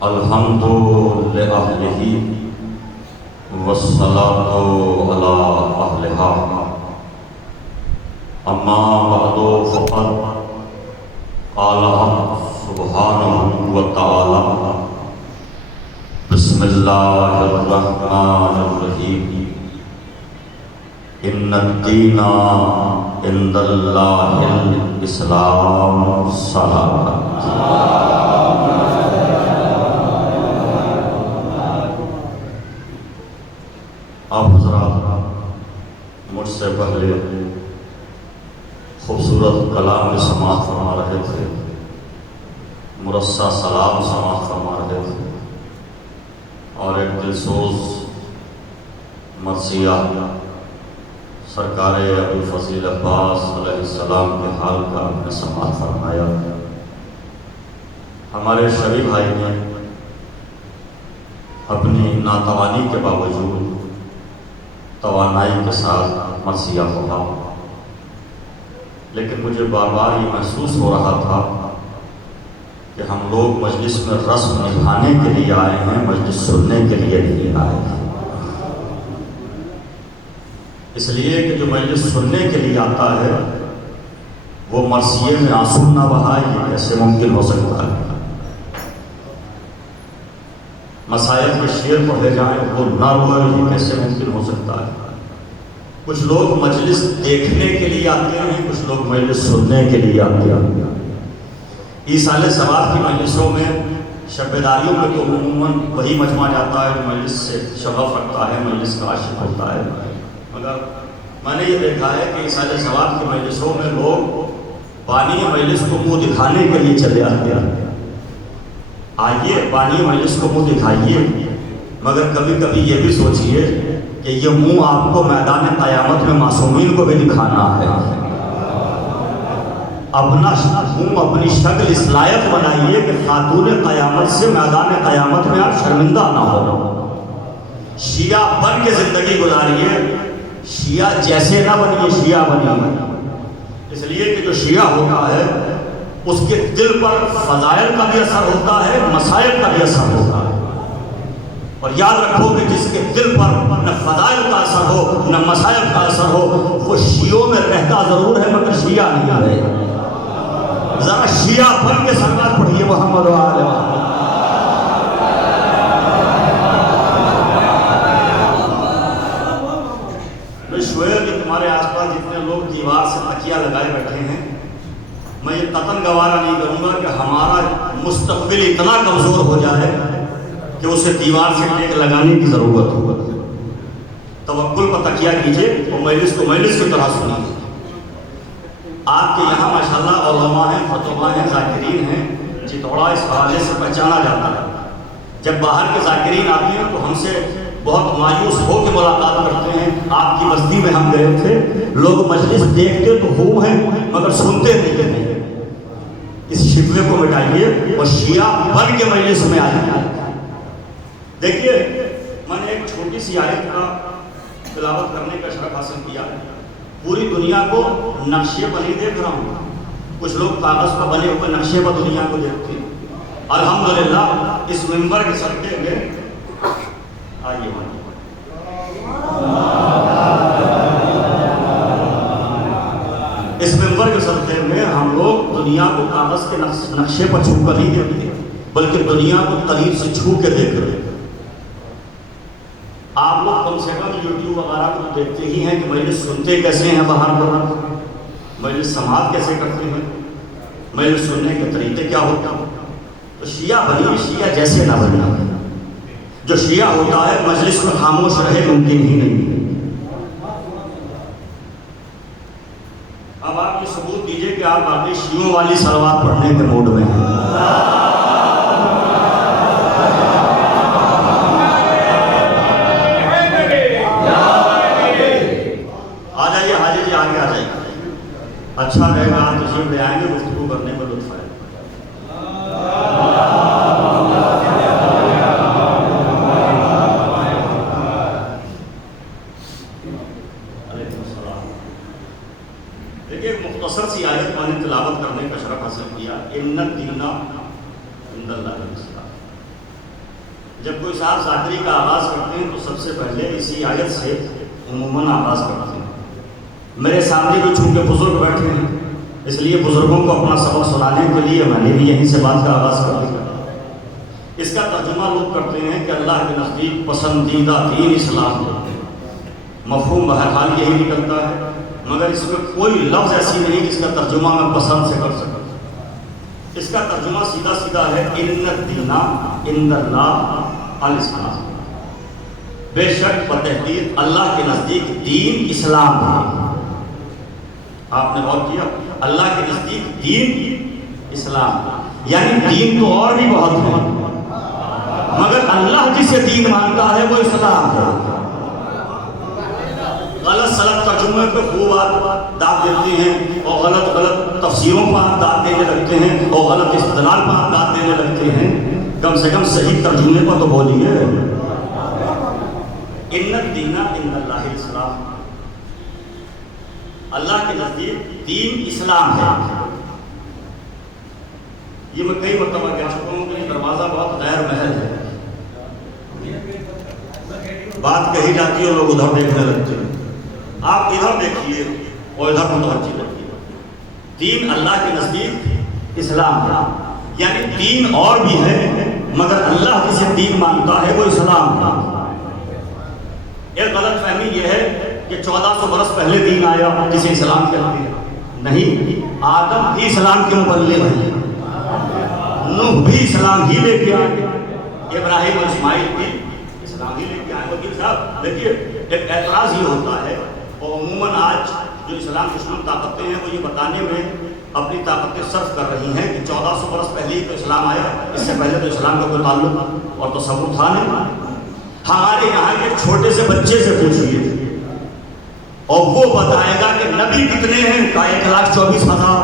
الحمد لأہلہ والصلاة علی اہلہا اما بعد فقد قال سبحانہ وتعالی بسم اللہ الرحمن الرحیم ان الدین عند اللہ الاسلام صلوات آپ حضرات مجھ سے پہلے خوبصورت کلام میں سماعت فرما رہے تھے، مرصع سلام سماعت فرما رہے تھے، اور ایک دلسوز مرثیہ سرکار ابوالفضل عباس علیہ السلام کے حال کا آپ نے سماعت فرمایا۔ ہمارے شریف بھائی نے اپنی ناتوانی کے باوجود توانائی کے ساتھ مرثیہ پڑھا، لیکن مجھے بار بار یہ محسوس ہو رہا تھا کہ ہم لوگ مجلس میں رسم نبھانے کے لیے آئے ہیں، مجلس سننے کے لیے نہیں آئے ہیں۔ اس لیے کہ جو مجلس سننے کے لیے آتا ہے وہ مرثیے میں آنسو نہ بہائے، یہ کیسے ممکن ہو سکتا ہے؟ مسائل کے شعر پڑھے جائیں وہ نہ روئے، یہ کیسے ممکن ہو سکتا ہے؟ کچھ لوگ مجلس دیکھنے کے لیے آتے ہیں، کچھ لوگ مجلس سننے کے لیے آتے ہیں۔ ایصال ثواب کی مجلسوں میں شب بیداریوں میں تو عموماً وہی مجمع جاتا ہے جو مجلس سے شغف رکھتا ہے، مجلس کا عاشق ہوتا ہے، مگر میں نے یہ دیکھا ہے کہ ایصال ثواب کی مجلسوں میں لوگ بانی مجلس کو منہ دکھانے کے لیے چلے آتے ہیں۔ آئیے بانی مجلس کو منہ دکھائیے، مگر کبھی کبھی یہ بھی سوچئے کہ یہ منہ آپ کو میدان قیامت میں معصومین کو بھی دکھانا ہے۔ اپنا منہ، اپنی شکل اس لائق بنائیے کہ خاتون قیامت سے میدان قیامت میں آپ شرمندہ نہ ہو۔ شیعہ بن کے زندگی گزاریے، شیعہ جیسے نہ بنیے، شیعہ بنیے۔ اس لیے کہ جو شیعہ ہوتا ہے اس کے دل پر فضائل کا بھی اثر ہوتا ہے، مسائل کا بھی اثر ہوتا ہے، اور یاد رکھو کہ جس کے دل پر نہ فضائل کا اثر ہو نہ مسائل کا اثر ہو وہ شیعوں میں رہتا ضرور ہے مگر شیعہ نہیں ہے۔ ذرا شیعہ بن کے سرکار پڑھیے محمد و آل محمد۔ میں شعیب کہ تمہارے آس پاس جتنے لوگ دیوار سے تکیہ لگائے بیٹھے ہیں، میں یہ قطعاً گوارہ نہیں کروں گا کہ ہمارا مستقبل اتنا کمزور ہو جائے کہ اسے دیوار سے ٹیک لگانے کی ضرورت ہو۔ توکل پر تکیہ کیجئے اور مجلس کو مجلس کی طرح سنیے۔ آپ کے یہاں ماشاءاللہ علماء ہیں، خطباء ہیں، ذاکرین ہیں، چتوڑا اس حوالے سے پہچانا جاتا ہے۔ جب باہر کے ذاکرین آتے ہیں تو ہم سے بہت مایوس ہو کے ملاقات کرتے ہیں۔ آپ کی بستی میں ہم گئے تھے، لوگ مجلس دیکھتے تو خوب ہیں مگر سنتے نہیں ہیں۔ اس شبہ کو مٹائیے اور شیعہ بن کے مجلس میں آئیے۔ دیکھیے، میں نے ایک چھوٹی سی آیت کا تلاوت کرنے کا شرف حاصل کیا۔ پوری دنیا کو نقشے پر نہیں دیکھ رہا ہوں، کچھ لوگ کاغذ پر بنے ہوئے نقشے پر دنیا کو دیکھتے ہیں۔ الحمدللہ اس منبر کے صدقے میں آئیے اس منبر کے صدقے میں ہم لوگ دنیا کو کاغذ کے نقشے پر چھو کر نہیں دیکھتے بلکہ دنیا کو قریب سے چھو کے دیکھ رہے ہیں۔ آپ لوگ کم سے کم یوٹیوب وغیرہ کو دیکھتے ہی ہیں کہ مجلس سنتے کیسے ہیں، باہر پر مجلس سماعت کیسے کرتے ہیں، مجلس سننے کے طریقے کیا ہوتا ہے۔ تو شیعہ بنی، شیعہ جیسے نہ بننا۔ جو شیعہ ہوتا ہے مجلس میں خاموش رہے ممکن ہی نہیں۔ اب آپ یہ ثبوت دیجئے کہ آپ واقعی شیعوں والی صلوات پڑھنے کے موڈ میں ہیں۔ آ جائیے حاجی جی، آگے آ جائیے۔ اچھا رہے گا آپ تشریف لے آئیں گے، گفتگو کرنے میں لطف آئے۔ دیکھیے، ایک مختصر سی آیت میں نے تلاوت کرنے کا شرف حاصل کیا۔ ان الدین عند اللہ الاسلام۔ جب کوئی صاحب ذاکری کا آغاز کرتے ہیں تو سب سے پہلے اسی آیت سے عموماً آغاز کرتے ہیں۔ میرے سامنے بھی چونکہ بزرگ بیٹھے ہیں، اس لیے بزرگوں کو اپنا سبق سنانے کے لیے میں نے بھی یہیں سے بات کا آغاز کر دیا۔ اس کا ترجمہ لوگ کرتے ہیں کہ اللہ کے نزدیک پسندیدہ دین اسلام ہے، مفہوم بہرحال یہی نکلتا ہے، مگر اس میں کوئی لفظ ایسی نہیں جس کا ترجمہ میں پسند سے کر سکوں۔ اس کا ترجمہ سیدھا سیدھا ہے ان الدین عند اللہ الاسلام۔ بے شک بتحقیق اللہ کے نزدیک دین اسلام ہے۔ آپ نے غور کیا، اللہ کے نزدیک دین اسلام، یعنی دین تو اور بھی بہت ہے، مگر اللہ جسے دین مانتا ہے وہ اسلام ہے۔ غلط سلط ترجمے پہ خوب آپ داد دیتے ہیں، اور غلط تفسیروں پر آپ داد دینے لگتے ہیں، اور غلط استدلال پر آپ داد دینے لگتے ہیں۔ کم سے کم صحیح ترجمے پر تو بولیے۔ ان الدین عند اللہ الاسلام، اللہ کے نزدیک دین اسلام ہے۔ یہ میں کئی مرتبہ کہہ چکا ہوں کہ یہ دروازہ بہت غیر محل ہے، بات کہی جاتی ہے اور لوگ ادھر دیکھنے لگتے ہیں۔ آپ ادھر دیکھیے اور ادھر متوجہ رکھیے۔ دین اللہ کے نزدیک اسلام ہے، یعنی دین اور بھی ہے، مگر اللہ جسے دین مانتا ہے وہ اسلام ہے۔ ایک غلط فہمی یہ ہے کہ 1400 برس پہلے دین آیا جسے اسلام کہتے ہیں۔ نہیں، آدم بھی اسلام کے مبلغ ہیں، نوح بھی اسلام ہی لے کے آئے، ابراہیم اور اسماعیل بھی اسلام ہی لے کے آئے۔ وکیل صاحب دیکھیے، ایک اعتراض یہ ہوتا ہے، اور عموماً آج جو اسلام دشمن طاقتیں ہیں وہ یہ بتانے میں اپنی طاقتیں صرف کر رہی ہیں کہ 1400 برس پہلے ہی تو اسلام آیا، اس سے پہلے تو اسلام کا کوئی تعلق اور تصور تھا نہیں۔ ہمارے یہاں کے چھوٹے سے بچے سے پوچھیے اور وہ بتائے گا کہ نبی کتنے ہیں، کا 1,24,000۔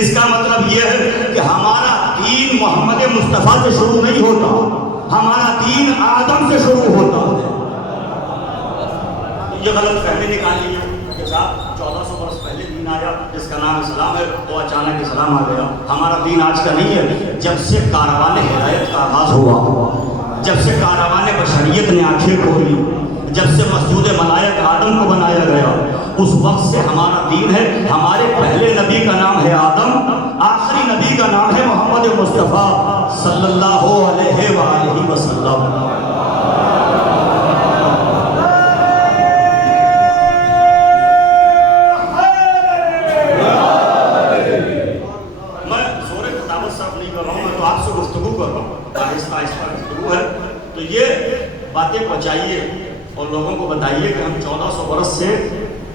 اس کا مطلب یہ ہے کہ ہمارا دین محمد مصطفیٰ سے شروع نہیں ہوتا، ہمارا دین آدم سے شروع ہوتا ہے۔ یہ غلط فہمی نکالی ہے کہ صاحب 1400 برس پہلے دین آیا جس کا نام اسلام ہے، وہ اچانک اسلام آ گیا۔ ہمارا دین آج کا نہیں ہے، جب سے کاروان ہدایت کا آغاز ہوا، جب سے کاروان بشریت نے آنکھیں کھولی، جب سے مسجود ملائک آدم کو بنایا گیا، اس وقت سے ہمارا دین ہے۔ ہمارے پہلے نبی کا نام ہے آدم، آخری نبی کا نام ہے محمد مصطفیٰ صلی اللہ علیہ وآلہ وسلم۔ میں زور خطابت صرف نہیں کر رہا ہوں، میں تو آپ سے گفتگو کر رہا ہوں، آہستہ آہستہ گفتگو ہے۔ تو یہ باتیں پہنچائیے اور لوگوں کو بتائیے کہ ہم 1400 برس سے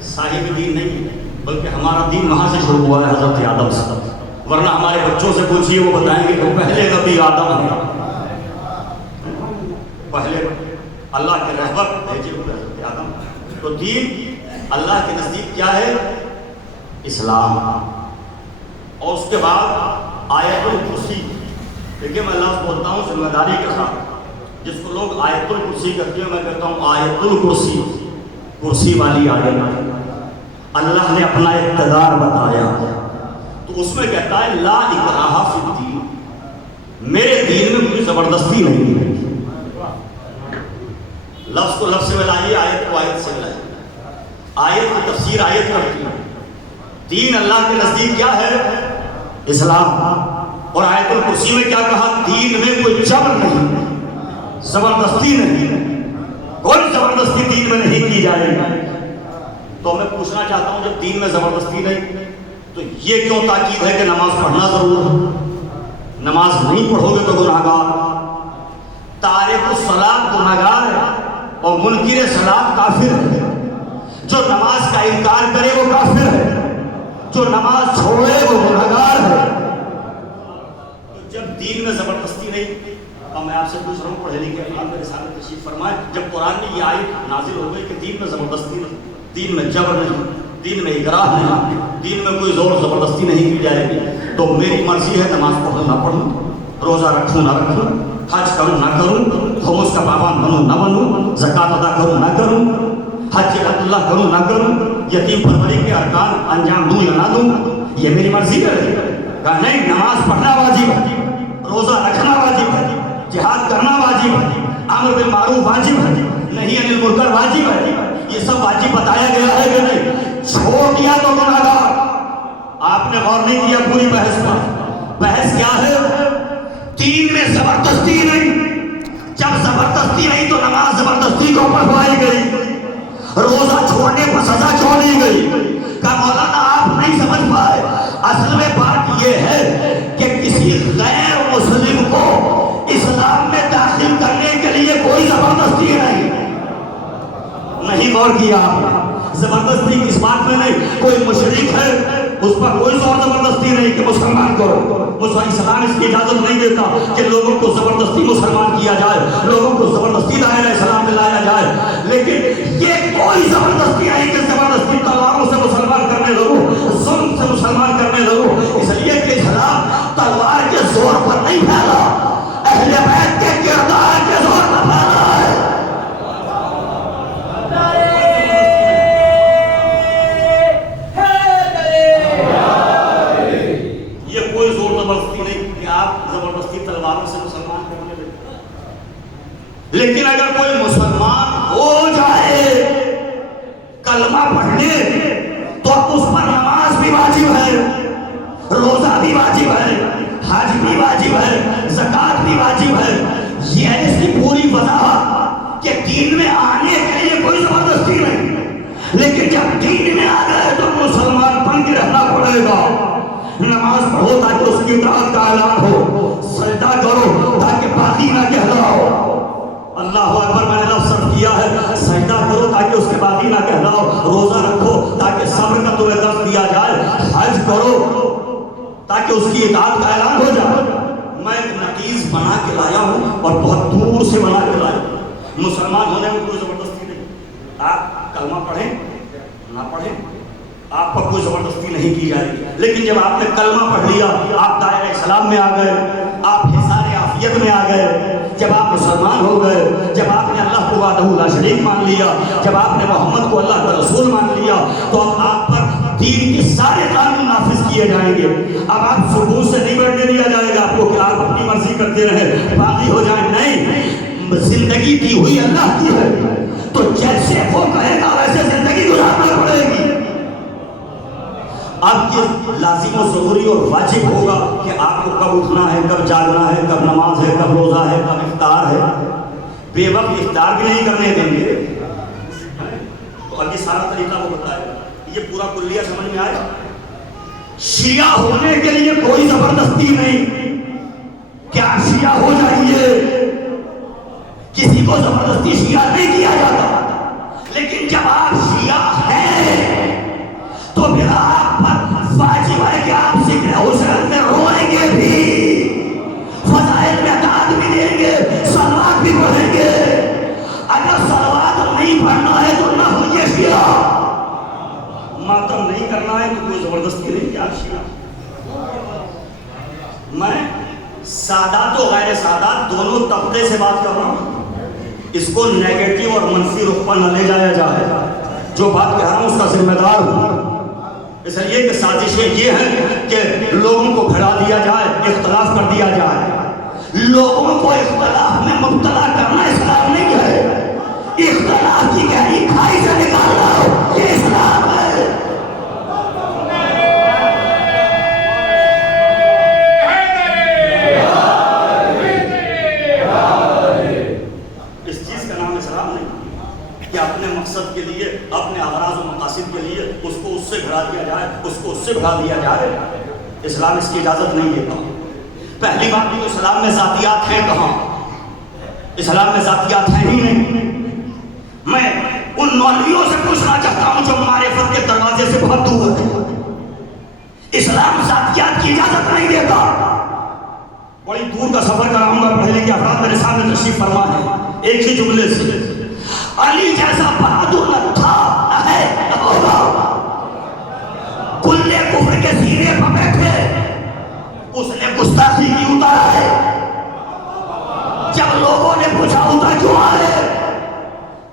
صاحب دین نہیں، بلکہ ہمارا دین وہاں سے شروع ہوا ہے، حضرت آدم سے۔ ورنہ ہمارے بچوں سے پوچھئے، وہ بتائیں گے کہ پہلے نبی آدم ہے، پہلے اللہ کے رہبر بھیجے ہوئے حضرت آدم۔ تو دین اللہ کے نزدیک کیا ہے؟ اسلام۔ اور اس کے بعد آیت الکرسی۔ دیکھیے میں لفظ بولتا ہوں ذمہ داری کے ساتھ، جس کو لوگ آیت الکرسی کہتے ہیں، میں کہتا ہوں آیت الکرسی، کرسی والی آیت۔ اللہ نے اپنا اقتدار بتایا تو اس میں کہتا ہے لا اکراہ فی الدین، میرے دین میں کوئی زبردستی نہیں ہے۔ لفظ کو لفظ سے ملائیے، آیت کو آیت سے ملائیے۔ آیت کی تفسیر آیت کرتی ہے۔ دین اللہ کے نزدیک کیا ہے؟ اسلام۔ اور آیت الکرسی میں کیا کہا؟ دین میں کوئی جبر نہیں، زبردستی نہیں، کوئی زبردستی دین میں نہیں کی جائے گی۔ تو میں پوچھنا چاہتا ہوں جب دین میں زبردستی نہیں تو یہ کیوں تاکید ہے کہ نماز پڑھنا ضرور ہے؟ نماز نہیں پڑھو گے تو گناہگار، تارک الصلاۃ گناہگار ہے اور منکر صلاۃ کافر ہے۔ جو نماز کا انکار کرے وہ کافر ہے، جو نماز چھوڑے وہ گناہگار ہے۔ تو جب دین میں زبردستی نہیں، اور میں آپ سے پوچھ رہا ہوں پڑھے لکھے افراد میں رسالت تشریف فرمائے، جب قرآن میں یہ آیت نازل ہو گئی کہ دین میں زبردستی نہیں، دین میں جبر نہیں، دین میں اکراہ نہیں، دین میں کوئی زور زبردستی نہیں کی جائے گی، تو میری مرضی ہے نماز پڑھوں نہ پڑھوں، روزہ رکھوں نہ رکھوں، حج کروں نہ کروں، خمس کا پابند بنوں نہ بنوں، زکوٰۃ ادا کروں نہ کروں، حج بیت اللہ کروں نہ کروں، یتیم پروری کے ارکان انجام دوں یا نہ دوں، یہ میری مرضی ہے۔ کہا نہیں، نماز پڑھنا واجب ہے، روزہ رکھنا واجب ہے، جہاد کرنا واجب ہے، امر بالمعروف واجب ہے، نہی عن المنکر واجب ہے، یہ سب واجب بتایا گیا ہے کہ نہیں؟ چھوڑ دیا تو گناہگار۔ آپ نے غور نہیں کیا پوری بحث پر۔ بحث کیا ہے؟ دین میں زبردستی نہیں۔ جب زبردستی نہیں تو نماز زبردستی کو پڑھوائی گئی، روزہ چھوڑنے پر سزا کیوں دی گئی؟ کہ مولانا آپ نہیں سمجھ پائے، اصل میں بات یہ ہے کہ کسی غیر مسلم کو اسلام میں داخل کرنے کے لیے کوئی زبردستی نہیں غور کیا آپ نے؟ زبردستی کس بات میں نہیں؟ کوئی مشرک ہے اس پر کوئی زور زبردستی نہیں کہ مسلمان کرو، اسلام اس کی اجازت نہیں دیتا کہ لوگوں کو زبردستی مسلمان کیا جائے، لوگوں کو زبردستی دائرہ اسلام میں لایا جائے، لیکن یہ کوئی زبردستی نہیں کہ زبردستی تلواروں سے مسلمان کرنے لگو، ظلم سے مسلمان کرنے لگو، اس لیے کہ اسلام تلوار کے زور پر نہیں پھیلا، اہل بیت کے کردار کے زور پر پھیلا ہے۔ زبردستی تلواروں سے مسلمان کرنے لگے، لیکن اگر کوئی مسلمان ہو جائے کلمہ پڑھنے تو اس پر نماز بھی واجب ہے، روزہ بھی واجب ہے، حج بھی واجب ہے، زکوٰۃ بھی واجب ہے۔ یہ ہے اس کی پوری وضاحت کہ دین میں آنے کے لیے کوئی زبردستی نہیں، لیکن جب دین میں آ گئے تو مسلمان بن کے رہنا پڑے گا۔ نماز پڑھو تاکہ اس کی اطاعت کا اعلان ہو، سجدہ کرو تاکہ باقی نہ کہلاؤ۔ اللہ اکبر، میں نے لفظ صرف کیا ہے، سجدہ کرو تاکہ اس کے باقی نہ کہلاؤ، روزہ رکھو تاکہ صبر کا تمہیں درس دیا جائے، حج کرو تاکہ اس کی اطاعت کا اعلان ہو جائے۔ میں ایک نتیز بنا کے لایا ہوں اور بہت دور سے بنا کے لایا ہوں۔ مسلمان ہونے میں کوئی زبردستی نہیں، آپ کلمہ پڑھیں نہ پڑھیں آپ پر کوئی زبردستی نہیں کی جائے گی، لیکن جب آپ نے کلمہ پڑھ لیا، آپ دائرہ اسلام میں آ گئے، آپ حصار عافیت میں آ گئے، جب آپ مسلمان ہو گئے، جب آپ نے اللہ کو وحدہ لا شریک مان لیا، جب آپ نے محمد کو اللہ کا رسول مان لیا، تو اب آپ پر دین کے سارے قانون نافذ کیے جائیں گے۔ اب آپ سکون سے نہیں بیٹھنے دیا جائے گا آپ کو کہ آپ اپنی مرضی کرتے رہیں، باقی ہو جائیں، نہیں، زندگی دی ہوئی اللہ کی ہے، تو جیسے وہ کہے گا ویسے زندگی گزارنا پڑے گی۔ اب یہ لازم و ضروری اور واجب ہوگا کہ آپ کو کب اٹھنا ہے، کب جاگنا ہے، کب نماز ہے، کب روزہ ہے، کب افطار ہے۔ بے وقت افطار بھی نہیں کرنے دیں گے، تو اب یہ سارا طریقہ وہ بتائے گا۔ یہ پورا کلیہ سمجھ میں آئے؟ شیعہ ہونے کے لیے کوئی زبردستی نہیں کہ آپ شیعہ ہو جائیے، کسی کو زبردستی شیعہ نہیں کیا جاتا، لیکن جب آپ شیعہ ہیں تو پھر آپ پر واجب ہے کہ آپ ذکر حسین میں روئیں گے بھی، فضائل میں داد بھی دیں گے، صلوات بھی پڑھیں گے۔ اگر صلوات نہیں پڑھنا ہے تو نہ ہوئیے شیعہ، ماتم نہیں کرنا ہے تو کوئی زبردستی نہیں کہ آپ شیعہ۔ میں سادات و غیر سادات دونوں طبقے سے بات کر رہا ہوں، اس کو نیگیٹو اور منفی رخ پر نہ لے جایا جائے۔ جو بات کہہ رہا ہوں اس کا ذمہ دار ہوں، اس لیے کہ سازشیں یہ ہیں کہ لوگوں کو بھڑا دیا جائے، اختلاف کر دیا جائے۔ لوگوں کو اختلاف میں مبتلا کرنا اسلام نہیں ہے، اختلاف کی گہری کھائی سے نکالنا یہ اسلام ہے۔ اس چیز کا نام اسلام نہیں کہ اپنے مقصد کے لیے، اپنے اغراض و مقاصد کے لیے اس کو اس سے بھڑا دیا جائے، اس کو اس سے بھڑا دیا جائے۔ اسلام اس کی اجازت نہیں دیتا۔ پہلی بات یہ، اسلام میں ذاتیات ہیں کہاں؟ اسلام میں ذاتیات ہیں ہی نہیں۔ میں ان مولویوں سے پوچھنا چاہتا ہوں جو معرفت کے دروازے سے بہت دور ہیں، اسلام ذاتیات کی اجازت نہیں دیتا۔ بڑی دور کا سفر کراؤں گا، پہلے کے افراد میرے سامنے تشریف فرما ہے، ایک ہی جملے سے، علی جیسا بہادر نہ تھا نہ ہے نہ ہوگا، کلے کفر کے سینے پر بیٹھے اس نے گستاخی کی اتارا ہے۔ جب لوگوں نے پوچھا اترا کیوں آ رہے،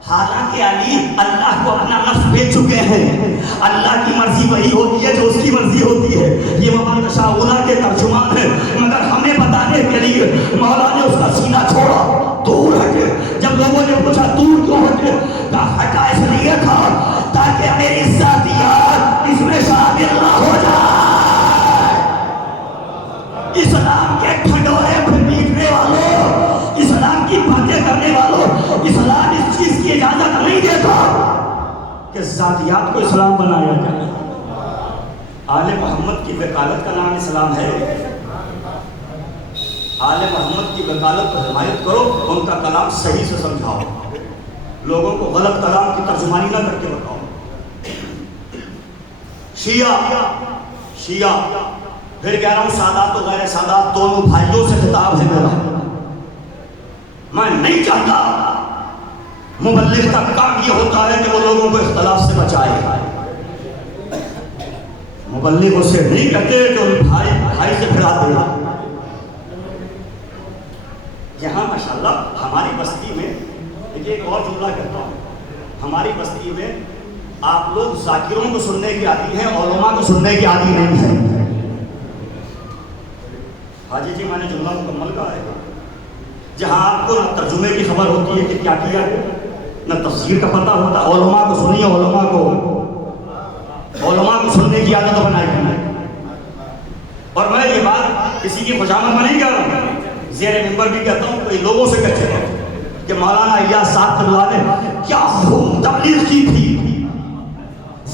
حالانکہ علی اللہ کو اپنا نفس بھیج چکے ہیں. اللہ کی مرضی وہی ہوتی ہے جو اس کی مرضی ہوتی ہے. یہ وَمَا تَشَاءُونَ کے ترجمان ہے، مگر ہمیں بتانے کے لیے مولا نے اس کا سینہ چھوڑا، دور ہٹے. جب لوگوں نے پوچھا دور کیوں ہٹے، کہا ہٹا اس لیے تھا تاکہ میری ذاتیات اس میں شامل نہ ہو جائے. اسلام کے ٹھنڈورے پہ بیٹھنے والوں، اسلام کی باتیں کرنے والوں، اسلام اس چیز کی اجازت نہیں دیتا کہ ذاتیات کو اسلام بنایا جائے. آل محمد کی وکالت کا نام اسلام ہے. آل محمد کی وکالت کو حمایت کرو، ان کا کلام صحیح سے سمجھاؤ، لوگوں کو غلط کلام کی ترجمانی نہ کر کے بتاؤ. شیعہ پھر کہہ رہا ہوں سادات و غیر سادات دونوں بھائیوں سے خطاب ہے میرا. میں نہیں چاہتا، مبلغ کا کام یہ ہوتا ہے کہ وہ لوگوں کو اختلاف سے بچائے. مبلغ اسے نہیں کہتے کہ ان بھائی سے پھیلا دے. یہاں ماشاءاللہ ہماری بستی میں ایک اور جملہ کہتا ہوں، ہماری بستی میں آپ لوگ ذاکروں کو سننے کی عادی ہیں، علماء کو سننے کی عادی نہیں ہے. حاجی جی میں نے جملہ مکمل کہا ہے. جہاں آپ کو نہ ترجمے کی خبر ہوتی ہے کہ کیا کیا ہے، نہ تفسیر کا پتہ ہوتا، علماء کو سنیے، علماء کو سننے کی عادت بنائی ہے. اور میں یہ بات کسی کی خوشامد میں نہیں کہہ رہا ہوں، زیر ممبر بھی کہتا ہوں، کئی لوگوں سے کہتے ہیں کہ مولانا الیاس صاحب اللہ نے کیا خوب تبلیغ کی تھی.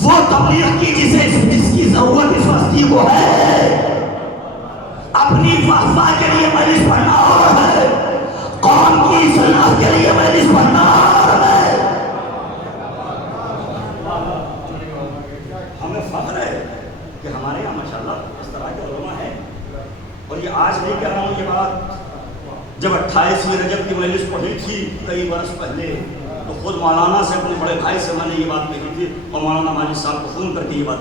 وہ تبلیغ کی جس کی ضرورت اس بستی کو ہے. اپنی واہ کے لیے مجلس پڑھنا اور ہے، قوم کی اصلاح کے لیے مجلس پڑھنا اور ہے. ہمیں فخر ہے کہ ہمارے یہاں ماشاءاللہ اس طرح کے علماء ہیں. اور یہ آج نہیں کہہ رہا ہوں، یہ بات جب 28ویں رجب کی مجلس پڑھی تھی کئی برس پہلے تو خود مولانا سے اپنے بڑے بھائی سے میں نے یہ بات کہی تھی، اور مولانا ماجد صاحب کو فون کر کے یہ بات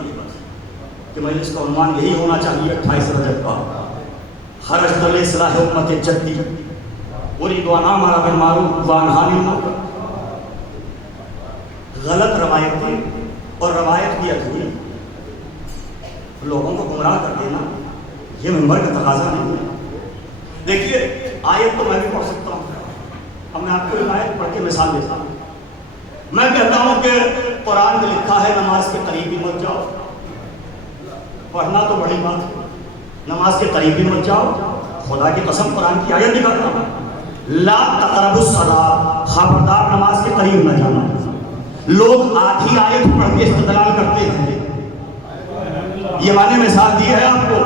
کہ مجلس کا عنوان یہی ہونا چاہیے 28 رجب کا، خرجت لاصلاح امت جدی اريد ان امر بالمعروف وانهى عن المنکر. غلط روایتیں اور روایت کی ادھوری لوگوں کو گمراہ کر دینا یہ ممبر کا تقاضا نہیں ہے. دیکھیے آیت تو میں بھی پڑھ سکتا ہوں، اب میں آپ کو ایک آیت پڑھ کے مثال دیتا ہوں. میں کہتا ہوں کہ قرآن میں لکھا ہے نماز کے قریب ہی مت جاؤ. پڑھنا تو بڑی بات ہے، نماز کے قریب ہی مت جاؤ. خدا کی قسم قرآن کی آیت دکھاتا ہوں، لا تقربوا الصلاۃ، خبردار نماز کے قریب نہ جانا. لوگ آدھی آیت پڑھ کے استدلال کرتے ہیں. یہ میں نے مثال دی ہے آپ کو.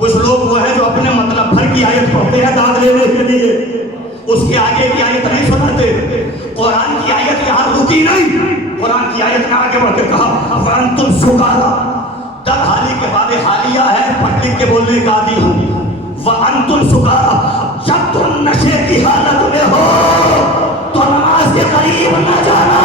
کچھ لوگ وہ ہیں جو اپنے مطلب بھر کی آیت پڑھتے ہیں داد لینے کے لیے، اس کے آگے کی آیت نہیں سناتے. قرآن کی آیت یہاں رکی نہیں، قرآن کی آیت نے آگے بڑھ کے کہا وَأَنْتُمْ سُكَارَىٰ، در حالی کے بعد حالیہ ہے، پڑھ لکھ کے بولنے کا عادی ہوں. وَأَنْتُمْ سُكَارَىٰ، جب تم نشے کی حالت میں ہو تو نماز کے قریب نہ جانا.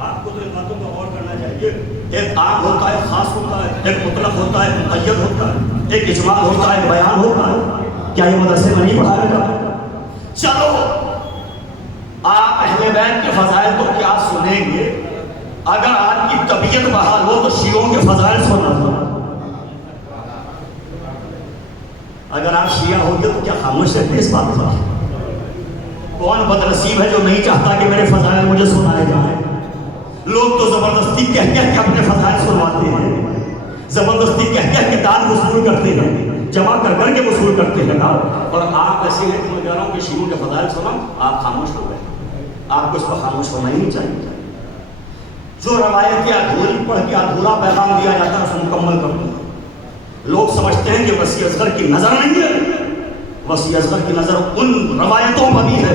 آپ کو تو ان باتوں پر غور کرنا چاہیے. ایک عام ہوتا ہے، خاص ہوتا ہے، ایک مطلق ہوتا ہے، مقید ہوتا ہے، ایک اجمال ہوتا ہے، بیان ہوتا ہے. کیا یہ مدرسے میں نہیں پڑھایا جاتا؟ چلو آپ اہل بیت کے فضائل تو کیا سنیں گے، اگر آپ کی طبیعت بحال ہو تو شیعوں کے فضائل سنا تھا. اگر آپ شیعہ ہوگے تو کیا خاموش رہتے اس بات پر؟ کون بدنصیب ہے جو نہیں چاہتا کہ میرے فضائل مجھے سنائے جائیں؟ لوگ تو زبردستی کہہ کے اپنے فضائل سنواتے ہیں، زبردستی کہہ کے داد وصول کرتے ہیں، جمع کر کے وصول کرتے ہیں. اور آپ ایسے ہیں کہ میں کہہ رہا ہوں کہ شیعوں کے فضائل سنا، آپ خاموش ہو گئے. آپ کو اس پر خاموش ہونا ہی نہیں چاہیے. جو روایت ادھوری پڑھ کے ادھورا پیغام دیا جاتا ہے اسے مکمل کر دوں. لوگ سمجھتے ہیں کہ وسیع اصغر کی نظر نہیں ہے. وسیع اصغر کی نظر ان روایتوں پر بھی ہے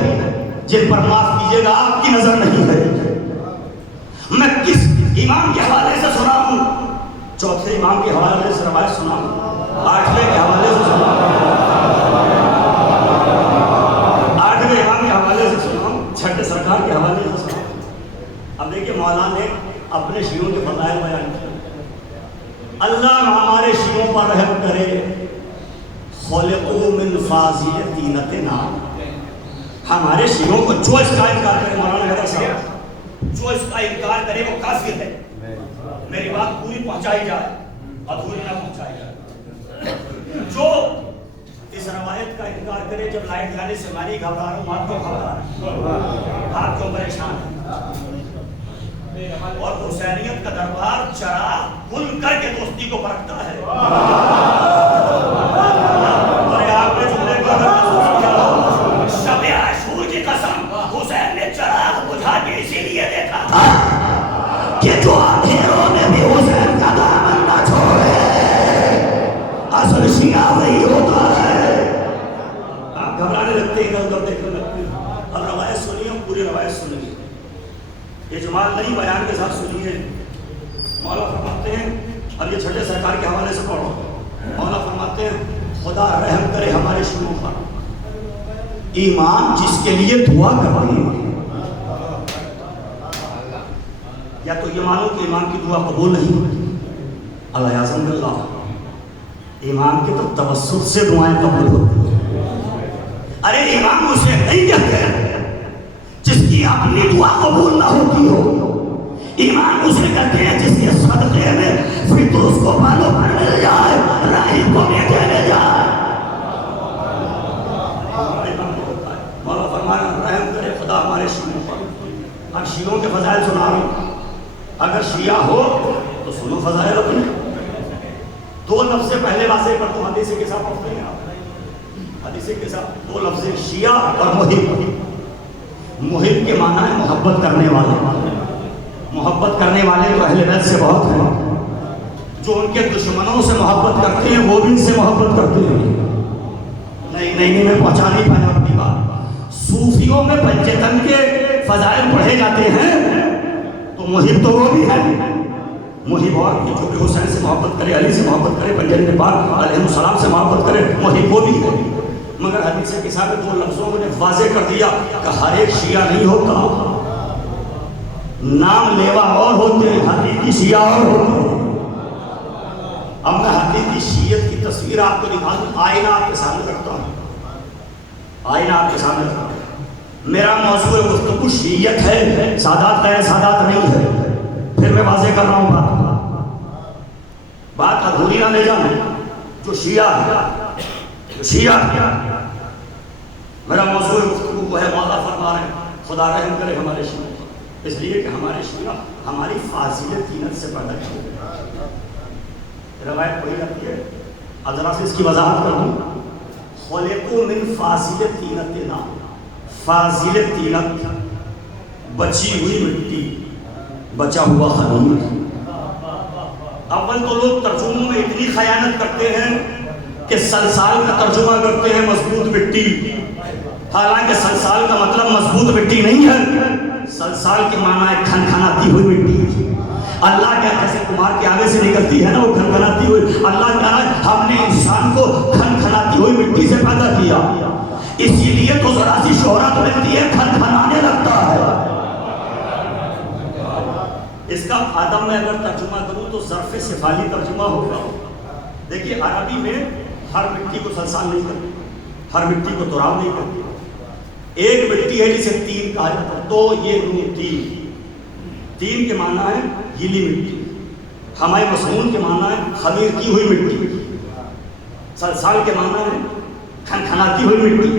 جن پر معاف کیجیے گا آپ کی نظر نہیں ہے. میں کس امام کے حوالے سے سنا ہوں؟ چوتھے امام کے حوالے سے روایت سنا ہوں، 8ویں کے حوالے سے سنا ہوں، 8ویں امام کے حوالے سے سنا ہوں، 6 سرکار کے حوالے سے سنا ہوں. اب دیکھیے مولانا نے اپنے شیعوں کے فضائل بیان کیے. اللہ ہمارے شیعوں پر رحم کرے. خلقوا من فاضل طینتنا. ہمارے شیعوں کو جو اس کا انکار کرے مولانا حیدر صاحب، جو اس کا انکار کرے وہ کافر ہے. میری بات پوری پہنچائی جائے، ادھوری نہ پہنچائی جائے. جو اس روایت کا انکار کرے جب لائٹ جانے سے میں نہیں گھبرا رہا ہوں، آپ کیوں گھبرا رہے ہیں، آپ کیوں پریشان ہیں؟ اور حسینیت کا دربار چراغ کھل کر کے دوستی کو پرکھتا ہے. اور آپ نے جملے کو اگر محسوس کیا ہو، شب عاشور کی قسم حسین نے چراغ بجھا کے اسی لیے دیکھا تھا کہ جو اندھیروں میں بھی حسین کا دامن نہ چھوڑے. اصل شیعہ وہی ہوتا ہے. آپ گھبرانے لگتے ہیں، ادھر ادھر دیکھنے لگتے ہیں. اب روایت سنیے، پوری روایت سنیے، اجمال نہیں بیان کے ساتھ سنیے. مولا فرماتے ہیں، اب یہ چھٹے سرکار کے حوالے سے پڑھو. مولا فرماتے ہیں خدا رحم کرے ہمارے شیعوں پر. ایمان جس کے لیے دعا کرتے ہیں، یا تو یہ مانو کہ ایمان کی دعا قبول نہیں ہوتی. اللہ اعظم اللہ، ایمان کے تو توسط سے دعائیں قبول ہوتی ہیں. ارے ایمان اسے نہیں کہتے جس کی اپنی دعا قبول نہ ہوتی ہو. ایمان اسے کہتے ہیں جس کے صدقے میں فطر اس کو بالوں پر مل جائے، راہی کو میٹھے مل جائے. مولا فرمایا رحم کرے خدا ہمارے شیعوں پر. اب شیعوں کے فضائل سنا رہا ہوں، اگر شیعہ ہو تو سنو فضائل اپنے. دو لفظ پہلے واضح کر دو، حدیث کے ساتھ پڑھتے ہیں آپ. حدیث کے ساتھ دو لفظ شیعہ اور محب. محب کے معنی ہے محبت کرنے والے. محبت کرنے والے تو اہل بیت سے بہت ہیں. جو ان کے دشمنوں سے محبت کرتے ہیں وہ بھی ان سے محبت کرتے ہیں. نہیں میں پہنچا نہیں پایا اپنی بات. صوفیوں میں پنجتن کے فضائل پڑھے جاتے ہیں تو محب تو وہ بھی ہے. محب اور جو بھی حسین سے محبت کرے، علی سے محبت کرے، پنجتن پاک علیہ السلام سے محبت کرے، محب وہ بھی ہے. مگر حدیث کے کتاب میں دو لفظوں نے واضح کر دیا کہ ہر ایک شیعہ نہیں ہوتا. نام لیوا اور ہوتے ہیں، حقیقی شیعہ اور ہوتے ہیں. اب میں حقیقی شیعت کی تصویر آپ کو دکھا دوں. آئینہ آپ کے سامنے رکھتا ہوں، آئینہ آپ کے سامنے رکھتا ہوں. میرا موضوع گفتگو شیعت ہے، سادات ہے، سادات نہیں ہے. پھر میں واضح کر رہا ہوں بات ادھوری نہ لے جانا. جو شیعہ میرا موضوع گفتگو کو ہے. مولا فرما رہے ہیں خدا رحم کرے ہمارے شیعہ، اس لیے کہ ہمارے شیعہ ہماری فاضل طینت سے پیدا کیے. روایت پڑھی جاتی ہے، ذرا سے اس کی وضاحت کر دوں. خلقوا من فاضل طینتنا. فاضل طینت بچی ہوئی مٹی، بچا ہوا خلیل. اول تو لوگ ترجموں میں اتنی خیانت کرتے ہیں کہ سلسال کا ترجمہ کرتے ہیں مضبوط مٹی. حالانکہ سلسال کا مطلب مضبوط مٹی نہیں ہے. سلسال کے معنی ہے کھنکھناتی ہوئی مٹی. اللہ کیا جیسے کمار کے آگے سے نکلتی ہے نا وہ کھنکھناتی ہوئی. اللہ کیا ہے ہم نے انسان کو کھنکھناتی ہوئی مٹی سے پیدا کیا. اسی لیے تو ذرا سی شہرت ملتی ہے، کھنکھنانے لگتا ہے. اس کا آدم میں اگر ترجمہ کروں تو ظرف سفالی ترجمہ ہوگا. دیکھیے عربی میں ہر مٹی کو سلسال نہیں کرتے، ہر مٹی کو تراب نہیں کرتے. ایک مٹی ہے جسے تین کہا جاتا ہے. تو یہ نون تین کے معنی ہے گیلی مٹی. ہمائے مسنون کے معنی ہے خمیر کی ہوئی مٹی. سلسال کے معنی ہے کھنکھناتی ہوئی مٹی.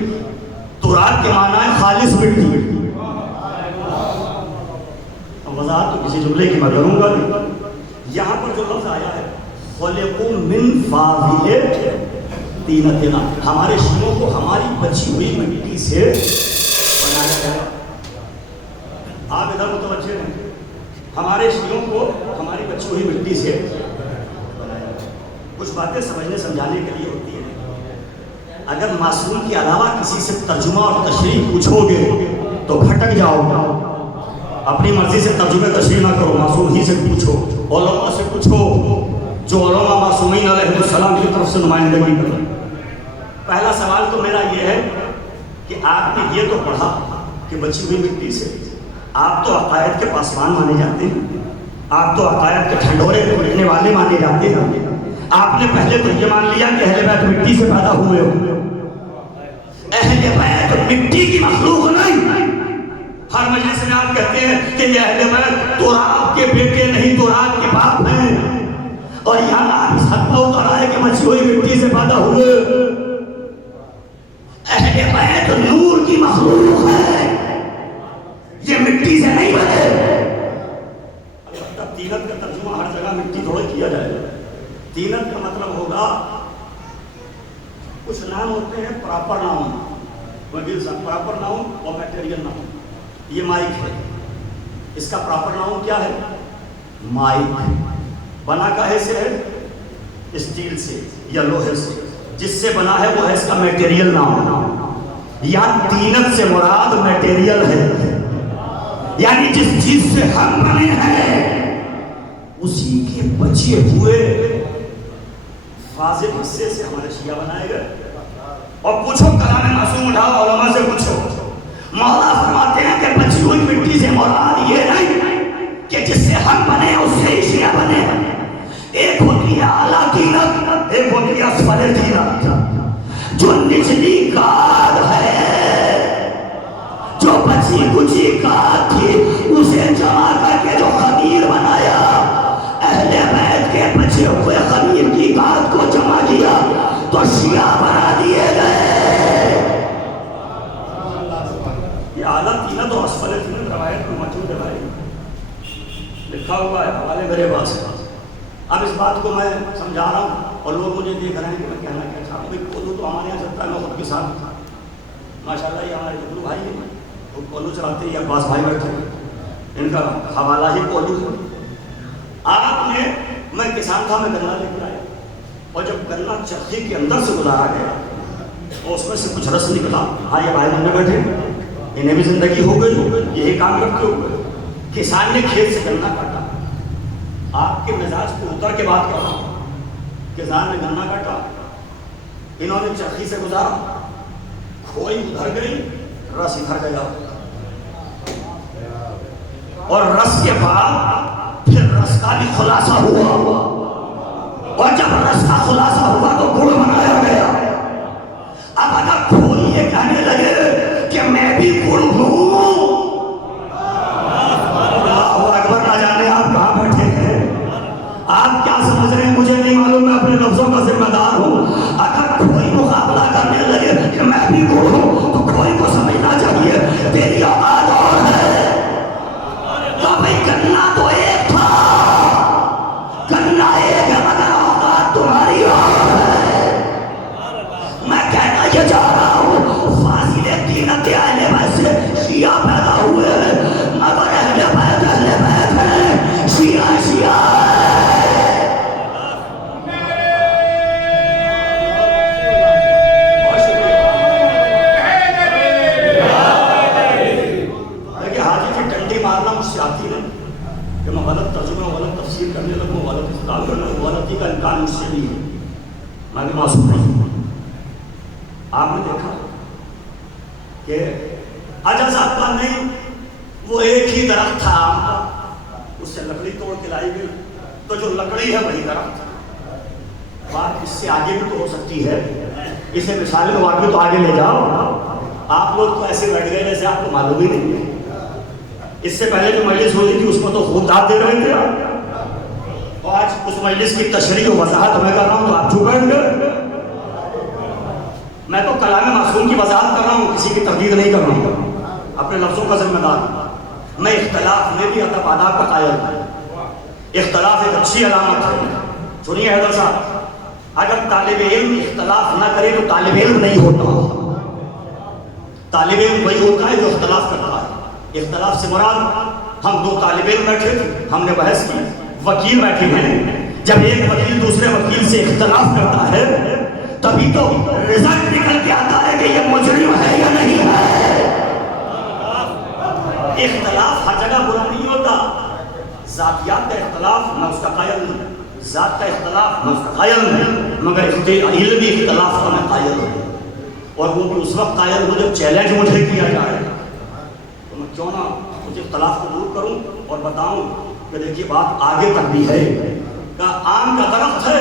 تراب کے معنی ہے خالص مٹی. وضاحت تو کسی جملے کی میں کروں گا نہیں. یہاں پر جو لفظ آیا ہے خلقوا من فاضل طینتنا، ہمارے شیعوں کو ہماری بچی ہوئی مٹی سے بنایا گیا. آپ ادھر متوجہ ہیں، ہمارے شیعوں کو ہماری بچی ہوئی مٹی سے بنایا. کچھ باتیں سمجھنے سمجھانے کے لیے ہوتی ہیں. اگر معصوم کے علاوہ کسی سے ترجمہ اور تشریح پوچھو گے تو بھٹک جاؤ گے. اپنی مرضی سے ترجمہ تشریح نہ کرو، معصوم ہی سے پوچھو، علماء سے پوچھو جو علماء معصومین علیہ السلام کی طرف سے نمائندگی کریں. پہلا سوال تو میرا یہ ہے کہ آپ نے یہ تو پڑھا کہ بچی ہوئی مٹی سے. آپ تو عقائد کے پاسبان مانے جاتے ہیں، آپ تو عقائد کے ڈھنڈورے لکھنے والے مانے جاتے ہیں. آپ نے پہلے تو یہ مان لیا کہ اہل بیت مٹی سے پیدا ہوئے ہو. اہل بیت مٹی کی مخلوق نہیں. ہر مجلس میں آپ کہتے ہیں کہ یہ اہل بیت تراب کے بیٹے نہیں تراب کے باپ ہیں. اور یہاں آپ اس حد پر اتر آئے کہ مچھی ہوئی مٹی سے پیدا ہوئے. اہل بیت نور کی مخلوق ہے, یہ مٹی سے نہیں بنے. البتہ تینت کا ترجمہ ہر جگہ مٹی تھوڑا کیا جائے گا. تینت کا مطلب ہوگا کچھ نام ہوتے ہیں پراپر ناؤن, پراپر ناؤن اور میٹیریل ناؤن. یہ مائک ہے, اس کا پراپر ناؤن کیا ہے؟ مائک. بنا کاہے سے ہے؟ اسٹیل سے یا لوہے سے. جس سے بنا ہے وہ ہے اس کا میٹیریل ناؤن. یا تینت سے مراد میٹیریل ہے, یعنی جس چیز سے ہم بنے ہیں اسی کے بچے ہوئے واضح حصے سے ہمارے شیعہ بنائے گئے. اور پوچھو کلام معصوم اٹھاؤ, علماء سے پوچھو. مولا فرماتے ہیں کہ بچی ہوئی مٹی سے مراد یہ نہیں کہ جس سے ہم بنے اس سے ہی شیعہ بنے. ایک ہوتی ہے اعلیٰ تینت, ایک ہوتی ہے اسفل تینت. جو نچلی کار ہے, جو بچی کچی کار تھی, اسے جمع کر کے جو خمیر بنایا, اہل بیت کے بچے ہوئے خمیر کی کار کو جمع کیا تو شیعہ بنا دیے گئے. یہ اعلیٰ تینت اور اسفل تینت روایت میں موجود ہے بھائی, لکھا ہوا ہے, حوالے میرے پاس ہے. اب اس بات کو میں سمجھا رہا ہوں اور لوگ مجھے دیکھ رہے ہیں کہ میں کہنا کیا چاہتا ہوں. کولو تو ہمارے یہاں چلتا ہے, میں خود کے ساتھ ماشاء اللہ یہ ہمارے جبرو بھائی ہیں, وہ کولو چلاتے ہیں. عباس بھائی بیٹھے ہیں, ان کا حوالہ ہی کولو ہے. آپ نے, میں کسان تھا, میں گنا لے کر آیا, اور جب گنا چرخی کے اندر سے گزارا گیا اور اس میں سے کچھ رس نکلا. ہاں یہ بھائی میں بیٹھے, انہیں بھی زندگی ہو گئی, یہی کام کرتے ہوئے. کسان نے کھیت سے گنا کاٹا, آپ کے مزاج کو اتر کے بات کر رہا ہوں. کسان نے گنا کاٹا, انہوں نے چرخی سے گزارا, کھوئی ادھر گئی, رس ادھر گیا, اور رس کے بعد پھر رس کا بھی خلاصہ ہوا, اور جب رس کا خلاصہ ہوا تو گڑ بنایا گیا. اب اگر کھوئی یہ کہنے لگے کہ میں بھی گڑ ہوں, اللہ اکبر, نہ جانے آپ کہاں بیٹھے ہیں, آپ کیا سمجھ رہے ہیں مجھے نہیں معلوم, میں اپنے لفظوں کا ذمہ دار ہوں. اگر کوئی مقابلہ کرنے لگے کہ میں بھی گڑ ہوں تو کوئی کو سمجھنا چاہیے تیری اوقات اور ہے. تو بھائی گنا تو ایک تھا, گنا ایک ہے مگر اوقات تمہاری اور ہے. میں کہنا یہ چاہ رہا ہوں فاصلے تینت اہل بیت سے شیعہ پیدا ہوئے ہیں, مگر اہل بیت ہے, شیعہ شیعہ ہے. دیکھیے حاجی کی ڈنڈی مارنا مجھ سے آتی نہیں کہ میں غلط ترجمہ غلط تفسیر کرنے لگوں, غلط اختلاف کرنے لگوں. غلطی کا امکان مجھ سے نہیں ہے, میں بھی معصوم نہیں ہوں. آپ نے دیکھا کہ عجز آپ کا نہیں, وہ ایک ہی درخت تھا آم کا, اس سے لکڑی توڑ کے لائی گئی, تو جو لکڑی ہے وہی درخت. بات اس سے آگے بھی تو ہو سکتی ہے, اسے مثال میں واقعی تو آگے لے جاؤ. آپ لوگ تو ایسے بیٹھ گئے جیسے آپ کو معلوم ہی نہیں ہے. اس سے پہلے جو مجلس ہو رہی تھی اس میں تو خود داد دے رہے تھے آپ, تو آج اس مجلس کی تشریح و وضاحت میں کر رہا ہوں تو آپ چپ بیٹھ گئے. میں تو کلام معصوم کی وضاحت کر رہا ہوں, کسی کی تردید نہیں کر رہا ہوں, اپنے لفظوں کا ذمہ دار. میں اختلاف میں بھی ادب آداب کا قائل ہوں. اختلاف ایک اچھی علامت ہے. سنیے حیدر صاحب, اگر طالب علم اختلاف نہ کرے تو طالب علم نہیں ہوتا. طالب علم وہی ہوتا ہے جو اختلاف کرتا ہے. اختلاف سے مراد, ہم دو طالب علم بیٹھے تھے, ہم نے بحث کی, وکیل بیٹھے ہیں, جب ایک وکیل دوسرے وکیل سے اختلاف کرتا ہے تبھی تو رزلٹ نکل کے آتا ہے کہ یہ مجرم ہے یا نہیں ہے. اختلاف ہر جگہ برا نہیں ہوتا. ذاتیات کا اختلاف میں اس کا قائل نہیں, ذات کا اختلاف میں اس کا قائل نہیں, مگر علمی اختلاف کا میں قائل ہوں. اور وہ بھی اس وقت قائل ہوں جب چیلنج مجھے کیا جائے, تو میں کیوں نہ اس اختلاف کو دور کروں اور بتاؤں کہ دیکھیے بات آگے تک بھی ہے. کہ آم کا درخت ہے,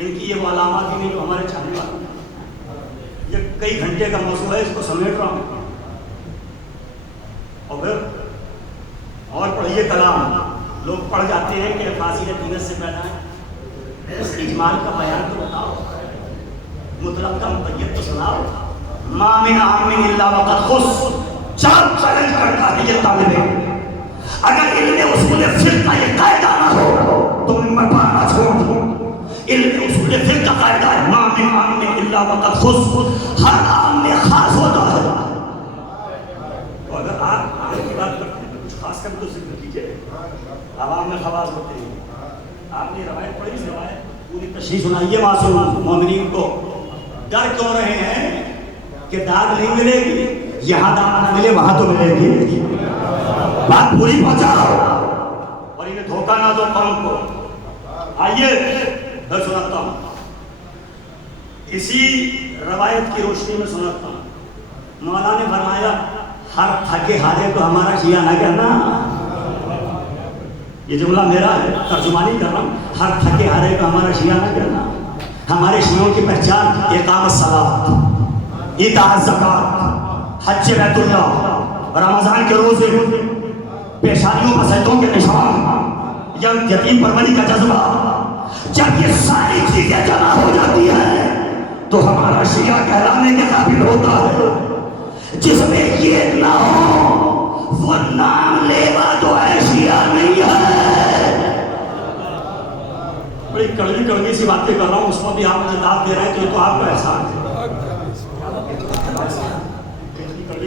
ان کی یہ وہ علامات ہی نہیں جو ہمارے چاہنے والے. یہ کئی گھنٹے کا موضوع ہے, اس کو سمیٹ رہا ہوں. اور پھر اور پڑھیے کلام. لوگ پڑھ جاتے ہیں کہ فاضل دینت سے پیدا ہے. اس اجمال کا بیان تو بتاؤ, مطلق کا مقید تو سناؤ. ما من عام الا وقد خص. چیلنج کرتا ہے یہ طالب علم. اگر علم اصول فقہ کا یہ قاعدہ نہ ہو تو میں پڑھنا چھوڑ دوں. علم اصول فقہ کا قاعدہ ہے ما من عام الا وقد خص. ہر عام میں خاص ہوتا ہے. تو اگر آپ عام کی بات کرتے ہیں تو کچھ خاص کر تو ذکر کیجیے. عوام میں خواص ہوتے ہیں. آپ نے روایت پڑھی, اس روایت پوری تشریح سنائیے معصوم مومنین کو. ڈر کیوں رہے ہیں کہ داد نہیں ملے گی؟ یہاں داد نہ ملے وہاں تو ملے گی. بات پوری پہنچاؤ اور انہیں دھوکہ نہ دو قوم کو. آئیے میں سناتا ہوں, اسی روایت کی روشنی میں سناتا ہوں. مولا نے فرمایا ہر تھکے ہارے تو ہمارا شیعہ نہ کہنا. یہ جملہ میرا ہے, ترجمانی کر رہا ہوں. ہر تھکے ہارے تو ہمارا شیعہ نہ کہنا. ہمارے شیعوں کی پہچان اقامت صلاۃ, ایتاء الزکوٰۃ, حج بیت اللہ, رمضان کے روزے, پیشانیوں مسجدوں کے نشان, یتیم پروری کا جذبہ. جب یہ ساری چیزیں جمع ہو جاتی ہیں تو ہمارا شیعہ کہلانے کے قابل ہوتا ہے. جس میں یہ نہ ہو وہ نام لیوا تو ہے شیعہ نہیں ہے. بڑی کڑوی کڑوی سی باتیں کر رہا ہوں, اس کو بھی آپ مجھے داد دے رہے ہیں تو یہ تو آپ کا احسان ہے.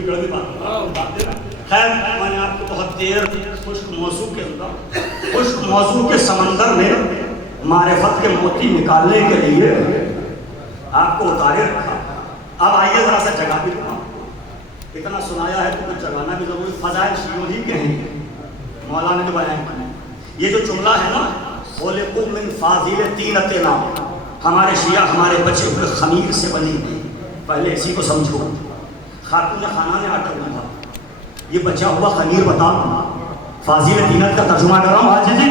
کڑوی بات. خیر میں نے آپ کو بہت دیر خشک موضوع کے اندر, خشک موضوع کے سمندر میں معرفت کے موتی نکالنے کے لیے آپ کو اتارے رکھا. اب آئیے ذرا سا جگہ بھی دکھاؤں. اتنا سنایا ہے تو کچھ جگانا بھی ضروری. فضائل شیعوں ہی کے ہیں مولا نے جو بیان کیا. یہ جو جملہ ہے نا, خلقوا من فاضل طینتنا, ہمارے شیعہ ہمارے بچے ہوئے خمیر سے بنے ہیں. پہلے اسی کو سمجھو. خاتون خانہ نے آٹا گوندھا, یہ بچا ہوا خمیر بتا. فاضل طینت کا ترجمہ کر رہا ہوں. آج جی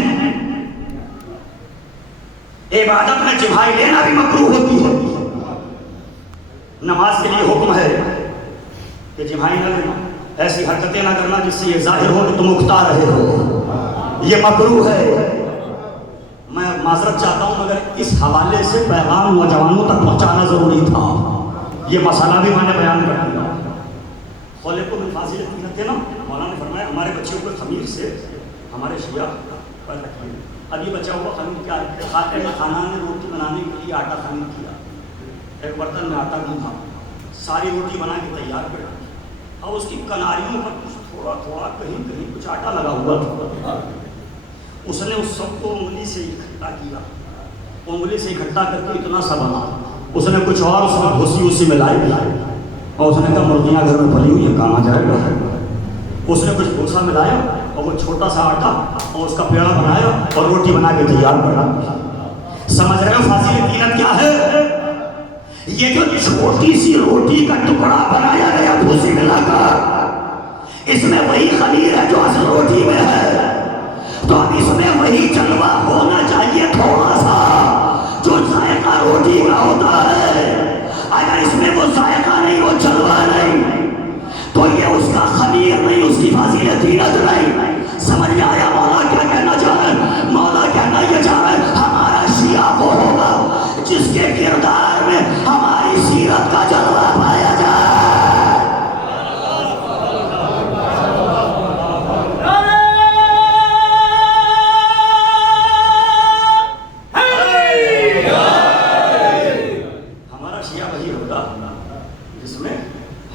عبادت میں جبھائی لینا بھی مکروہ ہوتی ہے. نماز کے لیے حکم ہے کہ جبھائی نہ لینا, ایسی حرکتیں نہ کرنا جس سے یہ ظاہر ہو کہ تم اکتا رہے ہو. یہ مکروہ ہے. میں معذرت چاہتا ہوں مگر اس حوالے سے پیغام نوجوانوں تک پہنچانا ضروری تھا. یہ مسئلہ بھی میں نے بیان کر دیا. خلقوا من فاضل طینتنا, مولانا نے فرمایا ہمارے بچے کو خمیر سے ہمارے شیعہ پر رکھیں. اب یہ بچا ہوا خمیر کیا ہے؟ خاتون خانہ نے روٹی بنانے کے لیے آٹا خمیر کیا. ایک برتن میں آٹا گوندھا, ساری روٹی بنا کے تیار کر ڈالی. اب اس کی کناریوں پر کچھ تھوڑا تھوڑا کہیں کہیں کچھ آٹا لگا ہوا تھا. اس نے اس سب کو انگلی سے اکٹھا کیا. انگلی سے اکٹھا کر کے اتنا سا بنا. اس نے کچھ اور اس میں بھوسی اسی میں لائی اور اس نے کہا مرغیاں گھر میں پلی ہوئی ہیں, کہاں جائے گا. اس نے کچھ بھوسا ملایا اور وہ چھوٹا سا آٹا اور اس کا پیڑا بنایا اور روٹی بنا کے تیار کرا. سمجھ رہے ہو فاضل طینت کیا ہے؟ یہ جو چھوٹی سی روٹی کا ٹکڑا بنایا گیا بھوسی ملا کر, اس میں وہی خمیر ہے جو اصل روٹی میں ہے. تو اب اس میں وہی جلوہ ہونا چاہیے تھوڑا سا جو ذائقہ روٹی کا ہوتا ہے. اگر اس میں وہ ذائقہ نہیں, وہ جلوہ نہیں, تو یہ اس کا خمیر نہیں, اس کی فاضل طینت نہیں. سمجھ میں آیا مولا کیا کہنا چاہ رہے؟ مولا کہنا یہ چاہ رہے ہمارا شیعہ وہ ہوگا جس کے کردار میں ہماری سیرت کا جلوہ پایا جائے. ہمارا شیعہ وہی ہوگا جس میں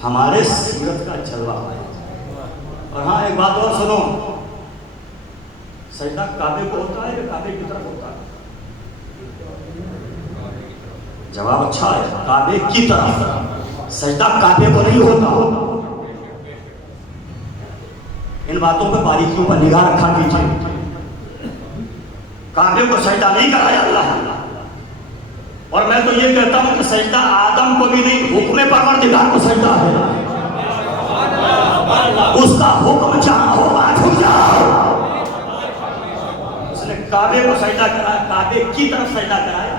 ہمارے سیرت کا جلوہ پایا جائے. اور ہاں ایک بات اور سنو, سجدہ کعبے کو ہوتا ہے کہ کعبے کی طرف ہوتا ہے؟ جواب اچھا ہے, کعبے کی طرف. سجدہ کعبے کو نہیں ہوتا. ان باتوں پہ باریکیوں پر نگاہ رکھا کیجیے. کعبے کو سجدہ نہیں کرایا اللہ. اور میں تو یہ کہتا ہوں کہ سجدہ آدم کو بھی نہیں, حکم پروردگار کو سجدہ ہے. اس کا حکم جہاں ہوگا جھک جاؤ. اس نے کعبے کو سجدہ کرایا, کعبے کی طرف سجدہ کرایا.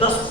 10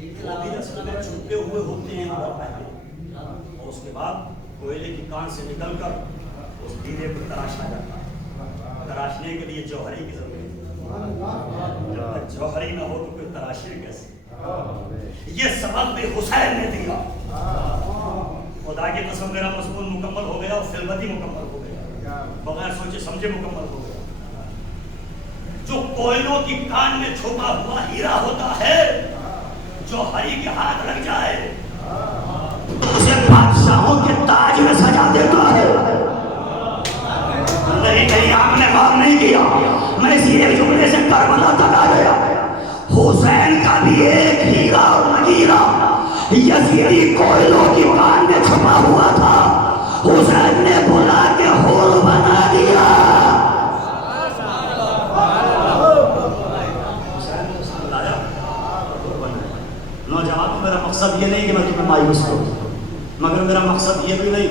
وہ بھی اصل میں چھپے ہوئے ہوتے ہیں اور پہلے، اور اس کے بعد کوئلے کی کان سے نکل کر اس ہیرے کو تراشا جاتا ہے۔ تراشنے کے لیے جوہری کی ضرورت ہے، جب تک جوہری نہ ہو تو کوئی تراشے کیسے؟ یہ سبق بھی حسین نے دیا۔ خدا کی قسم میرا مضمون مکمل ہو گیا اور فلمتی مکمل ہو گیا، بغیر سوچے سمجھے مکمل ہو گیا۔ جو کوئلوں کی کان میں چھپا ہوا ہیرا ہوتا ہے، جو ہری کے ہاتھ لگ جائے اسے بادشاہوں کے تاج میں سجا دیتا ہے۔ نہیں آپ نے غور نہیں کیا، میں اسی ایک جملے سے کربلا تک آ گیا۔ حسین کا بھی ایک ہیرا اور نگیرہ یزیدی کوئلوں کی کان میں چھپا ہوا تھا، حسین نے بلا کے حور بنا دیا۔ نوجوان، میرا مقصد یہ نہیں کہ میں تمہیں مایوس کروں، مگر میرا مقصد یہ بھی نہیں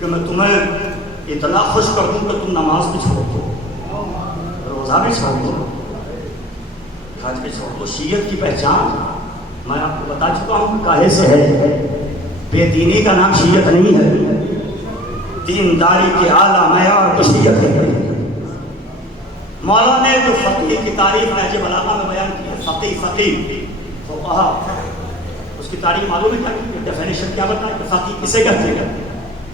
کہ میں تمہیں اتنا خوش کر دوں کہ تم نماز بھی چھوڑ دو، روزہ بھی چھوڑ دو، حج بھی چھوڑ دو۔ شیعت کی پہچان میں آپ کو بتا چکا ہوں کاہے سے ہے۔ بے دینی کا نام شیعت نہیں ہے، دینداری کے اعلیٰ معیار تو شیعت ہے۔ مولا نے جو فقیہ کی تعریف نہج بلاغہ میں بیان کی ہے، فقیہ فقہا، اس کی تعریف معلوم ہے کیا، ڈیفینیشن کیا بتائیں کہ فقیہ کسے کہتے ہیں؟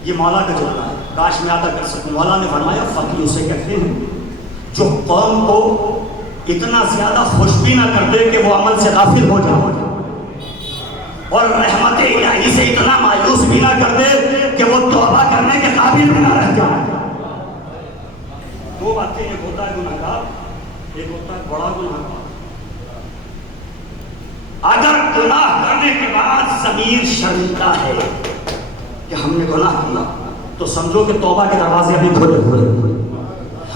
یہ مولا کا جملہ ہے، کاش میں ادا کر سکوں۔ مولا نے فرمایا فقیہ اسے کہتے ہیں جو قوم کو اتنا زیادہ خوش بھی نہ کرتے کہ وہ عمل سے غافل ہو جائے، اور رحمت الہی سے اتنا مایوس بھی نہ کر دے کہ وہ توبہ کرنے کے قابل بھی نہ رہ جائے۔ دو باتیں، ایک ہوتا ہے گناہگار، ایک ہوتا ہے بڑا گناہگار۔ اگر گناہ کرنے کے بعد ضمیر شرمندہ ہے کہ ہم نے گناہ کیا تو سمجھو کہ توبہ کے دروازے ابھی کھلے ہوئے،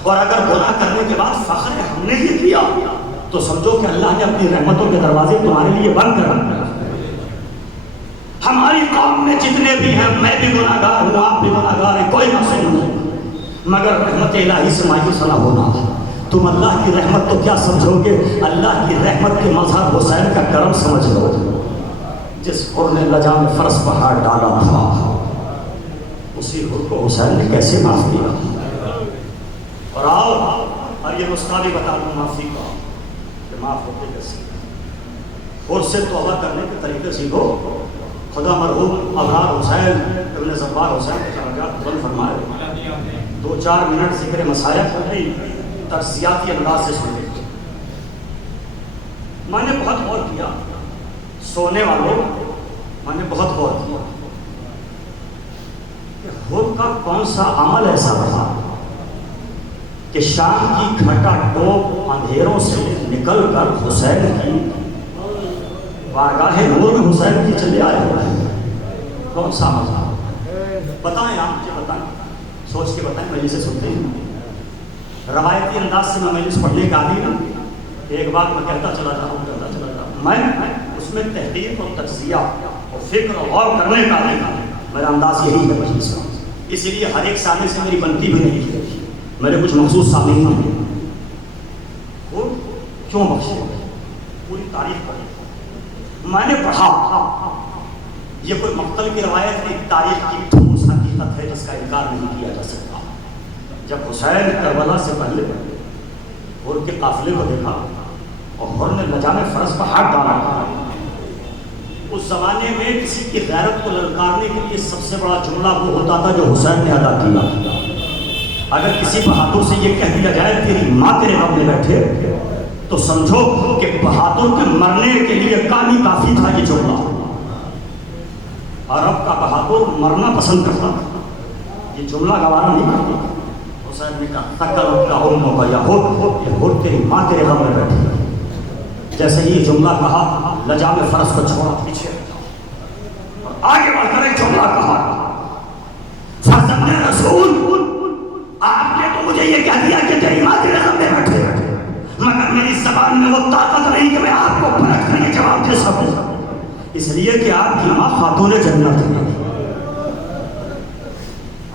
اور اگر گناہ کرنے کے بعد فخر ہے ہم نے یہ کیا تو سمجھو کہ اللہ نے اپنی رحمتوں کے دروازے تمہارے لیے بند کر رکھے۔ ہماری قوم میں جتنے بھی ہیں، میں بھی گناہ گار ہوں، آپ بھی گناہ گار ہیں، کوئی معصوم نہیں، مگر رحمت الہی سے مایوس نہ ہونا۔ تم اللہ کی رحمت تو کیا سمجھو گے، اللہ کی رحمت کے مظہر حسین کا کرم سمجھ لو، جس حر نے لجام فرس پہاڑ ڈالا تھا اسی حر کو حسین نے کیسے معاف کیا۔ اور آؤ اور یہ نسخہ بھی بتا دوں معافی کا کہ معاف ہوتے کیسے، حر سے توبہ کرنے کے طریقے سیکھو۔ خدا مرحوم ابرار حسین ابن زبار حسین کے درجات بلند فرمائے، 2-4 منٹ ذکر مسائل کو نہیں تجزیاتی انداز سے سنے۔ میں نے بہت غور کیا، سونے والوں میں نے بہت غور کیا کہ حر کا کون سا عمل ایسا رہا کہ شام کی کھٹا ٹوپ اندھیروں سے نکل کر حسین کی بارگاہ نور میں حسین کی چلے آئے ہوئے ہیں، کون سا عمل؟ بتائیں آپ، مجھے بتائیں، سوچ کے بتائیں، میں جسے سنتے ہیں روایتی انداز سے میں مجلس پڑھنے کا عادی نا، ایک بات میں کہتا چلا جاؤں، میں اس میں تحقیق اور تجزیہ اور فکر اور غور کرنے کا عادی نا، میرا انداز یہی ہے مجلس کا، اسی لیے ہر ایک سامنے سے میری بنتی بھی نہیں ہے، میرے کچھ مخصوص سامنے ہیں۔ وہ کیوں بخشے؟ پوری تاریخ پڑھی، میں نے پڑھا، یہ کوئی مقتل کی روایت نہیں، تاریخ کی ٹھوس حقیقت ہے جس کا انکار نہیں کیا جا سکتا۔ جب حسین کربلا سے پہلے حر کے قافلے کو دیکھا اور حر نے لجام فرس پر ہاتھ ڈالا، اس زمانے میں کسی کی غیرت کو للکارنے کے لیے سب سے بڑا جملہ وہ ہوتا تھا جو حسین نے ادا کیا۔ اگر کسی بہادر سے یہ کہہ دیا جائے تیری ماں تیرے غم میں بیٹھے تو سمجھو کہ بہادر کے مرنے کے لیے کافی تھا یہ جملہ۔ عرب کا بہادر مرنا پسند کرتا تھا، یہ جملہ گوارا نہیں کرتا۔ حسین نے کہا تکل کا امو کا یا حر تیری ماں تیرے غم میں بیٹھی۔ جیسے ہی یہ جملہ کہا لجام فرس کو چھوڑا پیچھے اور آگے بڑھ کر ایک جملہ کہا، فرزند رسول آپ نے تو مجھے یہ کہہ دیا کہ تیری ماں تیرے غم میں بیٹھے، مگر میری زبان میں وہ طاقت نہیں کہ میں آپ کو پلٹ کر یہ جواب دے سکوں، اس لیے کہ آپ کی ماں خاتون جنت ہے۔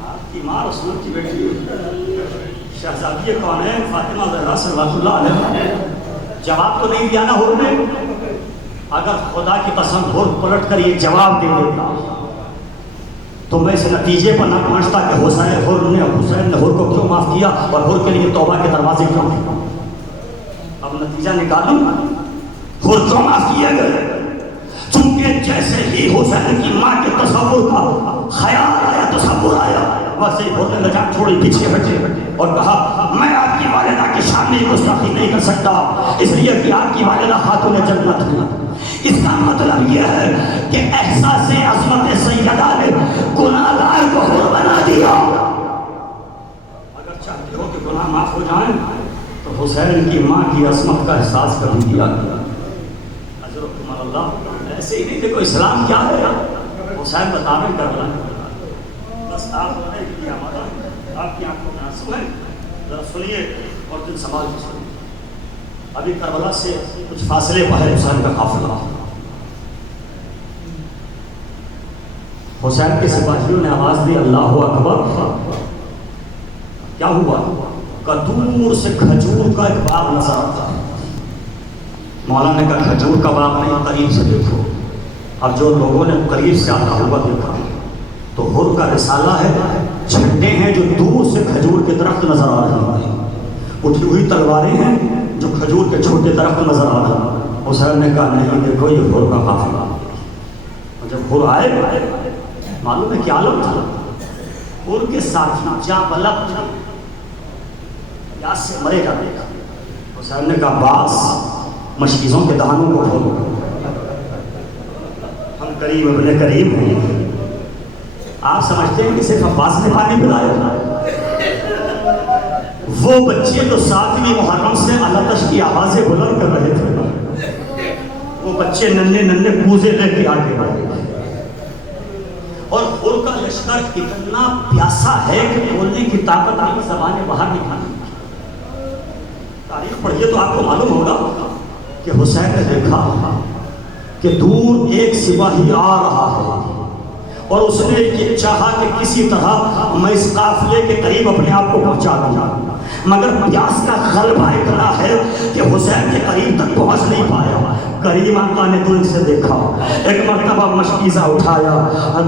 آپ کی ماں رسول کی بیٹی شہزادی کونین فاطمہ زہرا صلی اللہ علیہ وسلم، جواب تو نہیں دیا نا حر نے، اگر خدا کی قسم ہر پلٹ کر یہ جواب دے دیتا تو میں اس نتیجے پر نہ پہنچتا کہ حسین نے ہر کو کیوں معاف کیا اور ہر کے لیے توبہ کے دروازے کیوں کھولے۔ اب نتیجہ نکالوں، ہر کیوں معاف کیے گئے؟ چونکہ جیسے ہی حسین کی ماں کے تصور کا خیال آیا، تصور آیا، ویسے ہی ہر نے لجاٹ چھوڑی، پیچھے ہٹے اور کہا میں آپ کی والدہ کی شان میں گستاخی نہیں کر سکتا، اس لیے کہ آپ کی والدہ خاتون جنت ہے۔ اس کا مطلب یہ ہے کہ احساس عظمت سیدہ نے گناہگار کو حر بنا دیا۔ اگر چاہتے ہو کہ گناہ معاف ہو جائیں تو حسین کی ماں کی عظمت کا احساس کر دیا گیا۔ اجرکم اللہ، ایسے ہی نہیں دیکھو اسلام کیا ہے، حسین بتا رہے کربلا، بس آپ ہونے کے لیے ہمارا آپ کی آنکھوں میں آنسو ہے، ذرا سنیے اور دل سنبھال کے سنیے۔ ابھی کربلا سے کچھ فاصلے پر ہے حسین کا قافلہ، حسین کے سپاہیوں نے آواز دی اللہ اکبر، کیا ہوا کہ دور سے کھجور کا ایک باغ نظر آتا ہے۔ مولانا نے کہا کھجور کا باغ نہیں، قریب سے دیکھو۔ اب جو لوگوں نے قریب سے آتا ہوا دیکھا تو ہر کا رسالہ ہے، جھنڈے ہیں جو دور سے کھجور کے درخت نظر آ رہے ہیں، اٹھی ہوئی تلواریں ہیں جو کھجور کے چھوٹے درخت نظر آ رہے ہیں۔ حسین نے کہا نہیں دیکھو یہ ہر کا قافلہ۔ جب ہر آئے معلوم ہے کیا عالم تھا، ہر کے ساتھی جا بلب تھا، پیاس سے مرے جاتے تھا۔ حسین نے کہا باس مشکیزوں کے دہانوں کو کھولو، ہم قریب ابن قریب ہیں۔ آپ سمجھتے ہیں کہ صرف عباس نے پانی پلایا؟ وہ بچے جو 7ویں محرم سے الاتش کی آوازیں بلند کر رہے تھے، وہ بچے ننھے ننھے کوزے لے کے آگے بڑھے، اور ہر کا لشکر اتنا پیاسا ہے کہ بولنے کی طاقت نہیں، زبانیں باہر نکالیں۔ تاریخ پڑھیے تو آپ کو معلوم ہوگا کہ حسین نے دیکھا کہ دور ایک سپاہی آ رہا ہے اور اس نے یہ چاہا کہ کسی طرح میں اس قافلے کے قریب اپنے آپ کو پہنچا دوں، مگر پیاس کا غلبہ اتنا ہے کہ حسین کے قریب تک پہنچ نہیں پایا۔ کریم آقا نے دور سے دیکھا، ایک مرتبہ مشکیزہ اٹھایا،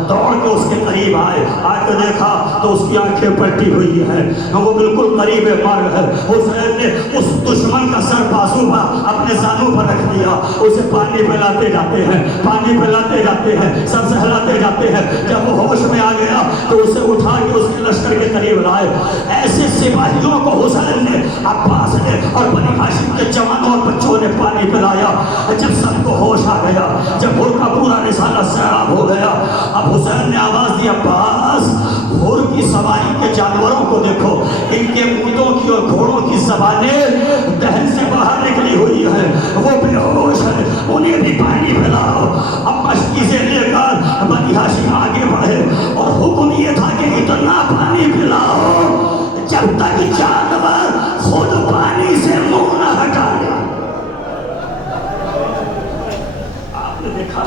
دوڑ کے اس کے قریب آئے، آ کے دیکھا تو اس کی آنکھیں پلٹی ہوئی ہیں، وہ بالکل قریب مر ہے۔ حسین نے اس دشمن کا سر بازو پر اپنے زانوں پر رکھ دیا، اسے پانی پلاتے جاتے ہیں، پانی پلاتے جاتے ہیں، سر سہلاتے جاتے ہیں۔ جب وہ ہوش میں آ گیا تو اسے اٹھا کے اس کے لشکر کے قریب لائے۔ ایسے سپاہیوں کو حسین نے، عباس نے اور بنی ہاشم کے جوانوں اور بچوں نے پانی پلایا۔ جب سب کو ہوش آ گیا، جب ہر کا پورا رسالہ سیراب ہو گیا، اب حسین نے آواز دی عباس ہر کی سواری کے جانوروں کو دیکھو، ان کے اونٹوں کی اور گھوڑوں کی زبانیں دہن سے باہر نکلی ہوئی ہیں، وہ بے ہوش ہیں، انہیں بھی پانی پلاؤ۔ اب مشکیزیں لے کر بنی ہاشم آگے بڑھے اور حکم یہ تھا کہ اتنا پانی پلاؤ جب تک جانور خود پانی سے منہ نہ ہٹا لے۔ آپ نے دیکھا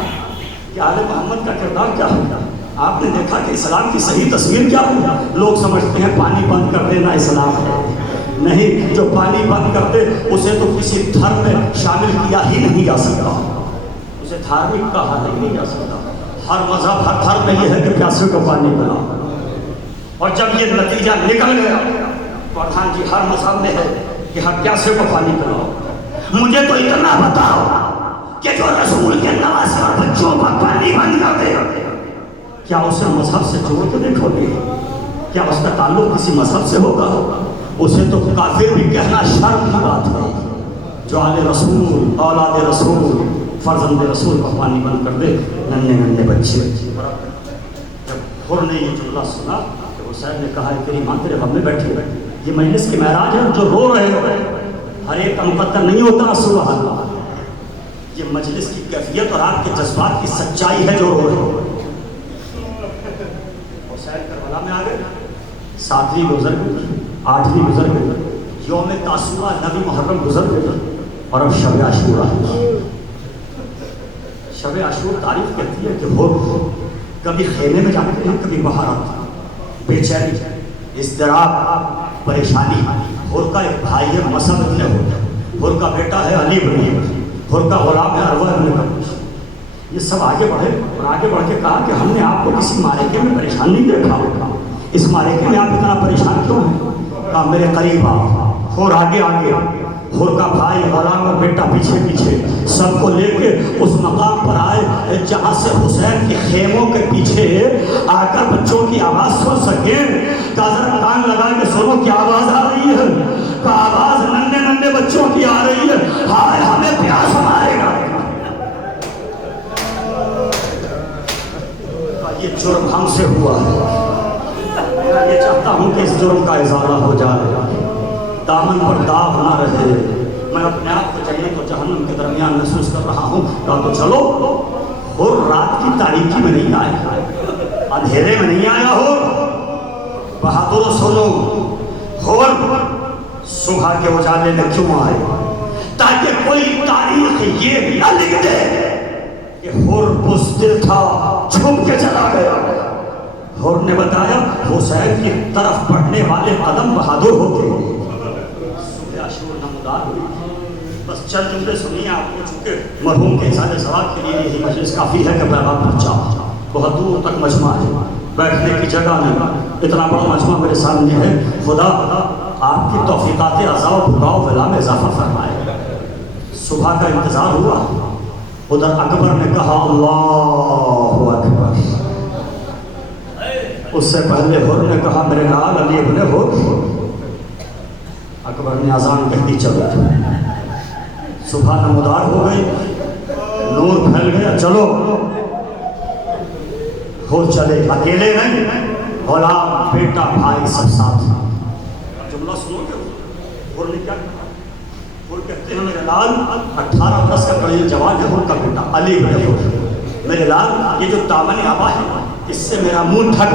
کہ آل محمد کا کردار کیا ہوگا، آپ نے دیکھا کہ اسلام کی صحیح تصویر کیا ہوگا۔ لوگ سمجھتے ہیں پانی بند کر دینا اسلام ہے، نہیں، جو پانی بند کر دے اسے تو کسی دھرم میں شامل کیا ہی نہیں جا سکتا، اسے دھارمک کہا نہیں جا سکتا۔ ہر مذہب ہر دھرم میں یہ ہے کہ پیاسے کو پانی پلاؤ، اور جب یہ نتیجہ نکل گیا پردھان جی ہر مذہب میں ہے کہ ہر پیاسے کو پانی پلاؤ۔ مجھے تو اتنا بتاؤ کہ جو رسول کے نواسے اور بچوں پر پانی بند کر دے، کیا اسے مذہب سے جوڑ کے دیکھو گے؟ کیا اس کا تعلق کسی مذہب سے ہوگا؟ اسے تو کافر بھی کہنا شرم کی بات ہے۔ جو آل رسول، اولاد رسول، فرزند رسول پر پانی بند کر دے، ننھے ننھے بچے۔ جب ہر نے یہ جملہ سنا تو حسین نے کہا تیری ماں تیرے غم میں بیٹھے، یہ مجلس کی معراج ہے، جو رو رہے ہو ہر ایک کا مقدر نہیں ہوتا، سبحان اللہ، یہ مجلس کی کیفیت اور آپ کے جذبات کی سچائی ہے جو رو رہے ہو۔ حسین کربلا میں آ گئے، 7ویں گزر گئی، 8ویں گزر گئی، یوم تاسوعہ 9 محرم گزر گئی، اور اب شب عاشور آئی۔ شب عاشور تاریخ کہتی ہے کہ ہو کبھی خیمے میں جاتے ہیں، کبھی باہر آتے ہیں، بے چینی، اضطراب، پریشانی۔ ہر کا ایک بھائی ہے مسعود ابن ہر، ہر کا بیٹا ہے علی بن ہر، حر کا غلام ہے عروہ ابن کبوس. یہ سب آگے بڑھے اور آگے بڑھ کے کہا کہ ہم نے آپ کو کسی معرکے میں پریشان نہیں دیکھا, اس معرکے میں آپ اتنا پریشان کیوں ہیں؟ کہا میرے قریب آؤ. حر آگے آگے, حر کا بھائی غلام اور بیٹا پیچھے پیچھے, سب کو لے کے اس مقام پر آئے جہاں سے حسین کے خیموں کے پیچھے آ کر بچوں کی آواز سن سکیں. کہا ذرا کان لگا کے سنو کیا آواز آ رہی ہے؟ کہا آواز ننھے ننھے بچوں کی آ رہی ہے, ہائے ہمیں پیاس مارے گا. یہ جرم ہم سے ہوا ہے, میں یہ چاہتا ہوں کہ اس جرم کا ازالہ ہو جائے, دامن پر داغ نہ رہے. میں اپنے آپ کو جنت و جہنم کے درمیان محسوس کر رہا ہوں. کہا تو چلو. اور رات کی تاریکی میں نہیں آیا, اندھیرے میں نہیں آیا. ہو بہادر سنو, اور صبح کے اجالے میں کیوں آئے؟ تاکہ کوئی تاریخ یہ نہ لکھ دے کہ حر بزدل تھا, چھپ کے چلا گیا. حر نے بتایا حسین کی طرف بڑھنے والے قدم بہادر ہوتے ہیں. صبح عاشور نمودار ہوئی. بس چند جملے سنیے آپ کو, چونکہ مرحوم کے اظہار ثواب کے لیے یہی مجلس کافی ہے کہ پیغام پہنچا. بہت دور تک مجمع ہے, بیٹھنے کی جگہ نہیں, اتنا بڑا مجمع میرے سامنے ہے. خدا آپ کی توفیقات عزا و بھگاؤ ولا میں اضافہ فرمائے. صبح کا انتظار ہوا. ادھر اکبر نے کہا اللہ اکبر. اس سے پہلے حر نے کہا میرے لال علی ابن حر. اکبر نے اذان کہتی چلو. صبح نمودار ہو گئی, نور پھیل گیا. چلو حر چلے, اکیلے نہیں, غلام بیٹا بھائی سب ساتھ. جملہ سنو گے حر نے کیا کہا؟ حر کہتے ہیں میرے لال 18 برس کا قلیل جوان ہے حر کا بیٹا علی ابن حر. میرے لال یہ جو دامن آبا ہے اس سے میرا منہ ڈھک,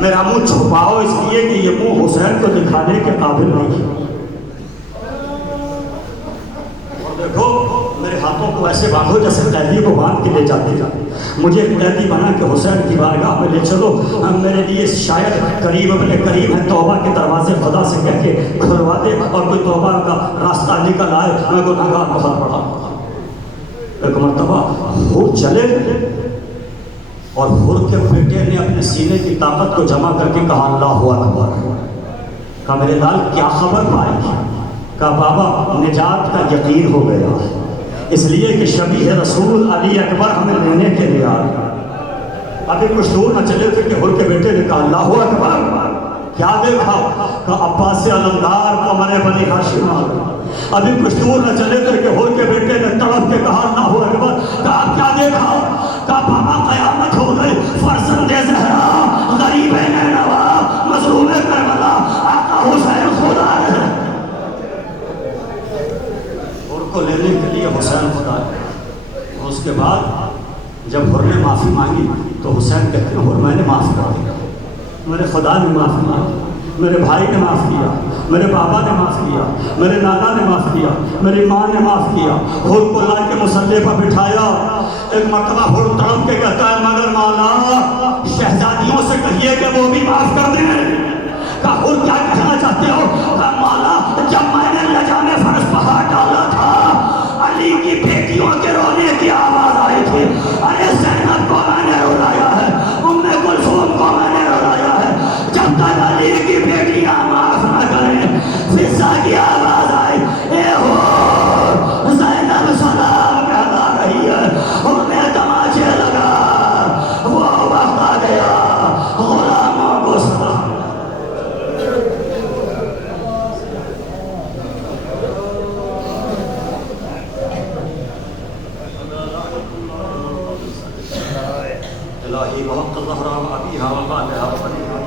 میرا منہ چھپاؤ, اس لیے کہ یہ منہ حسین کو دکھانے کے قابل نہیں. اور دیکھو میرے ہاتھوں کو ایسے باندھو جیسے قیدی کو باندھ کے لے جاتے جاتے. مجھے قیدی بنا کے حسین کی بارگاہ میں لے چلو. میرے لیے شاید قریب اپنے قریب ہے, توبہ کے دروازے خدا سے کہہ کے کھلوا دے اور کوئی توبہ کا راستہ نکل آئے. میں گنہگار بہت بڑا. ایک مرتبہ حر چلے اور حر کے بیٹے نے اپنے سینے کی طاقت کو جمع کر کے کہا اللہ اکبر. کہا میرے لال کیا خبر پائی؟ کہا بابا نجات کا یقین ہو گیا, اس لیے کہ شبیہ رسول علی اکبر ہمیں لینے کے لیے آ گیا. ابھی کچھ دور نہ چلے تھے کہ حر کے بیٹے نے کہا اللہ اکبر. کیا دیکھا؟ کہا عباس علمدار قمر بنی ہاشم آ گیا. ابھی کچھ دور نہ چلے تھے کہ حر کے بیٹے نے تڑپ کے کہا اللہ اکبر. کہا کیا دیکھا؟ کہا بابا قیامت ہو گئی, فرزند زہرا غریب نینوا مظلوم کربلا آقا حسین خدا ہے. حر کو لینے کے لیے حسین خدا ہے. اور اس کے بعد جب حر نے معافی مانگی تو حسین کہتے ہیں حر میں نے معاف کر دیا, میرے خدا نے معاف کیا, میرے بھائی نے معاف کیا, میرے بابا نے معاف کیا, میرے نانا نے معاف کیا, میری ماں نے معاف کیا. حر کو لا کے مصلی پر بٹھایا. ایک مرتبہ حر تڑپ کے کہتا ہے مگر مولا شہزادیوں سے کہیے کہ وہ بھی معاف کر دیں. کہا حر کیا کہنا چاہتے ہو؟ کہا مولا جب میں نے لجام فرس پہاڑ ڈالا تھا علی کی بیٹیوں کے رونے کی آواز آئی تھی. ارے زینب کو میں نے رلایا ہے, ام کلثوم کو میں نے رلایا ہے. جب تک علی کی بیٹیاں معاف نہ کریں فضا کی آواز آئی اے حر زینب سلام کہلا رہی ہے. اور میں تماچے لگا, وہ وقت آ گیا غلاموں کو سلام. الہی وقت ظہرہ ابیہا وقالہا وقالہا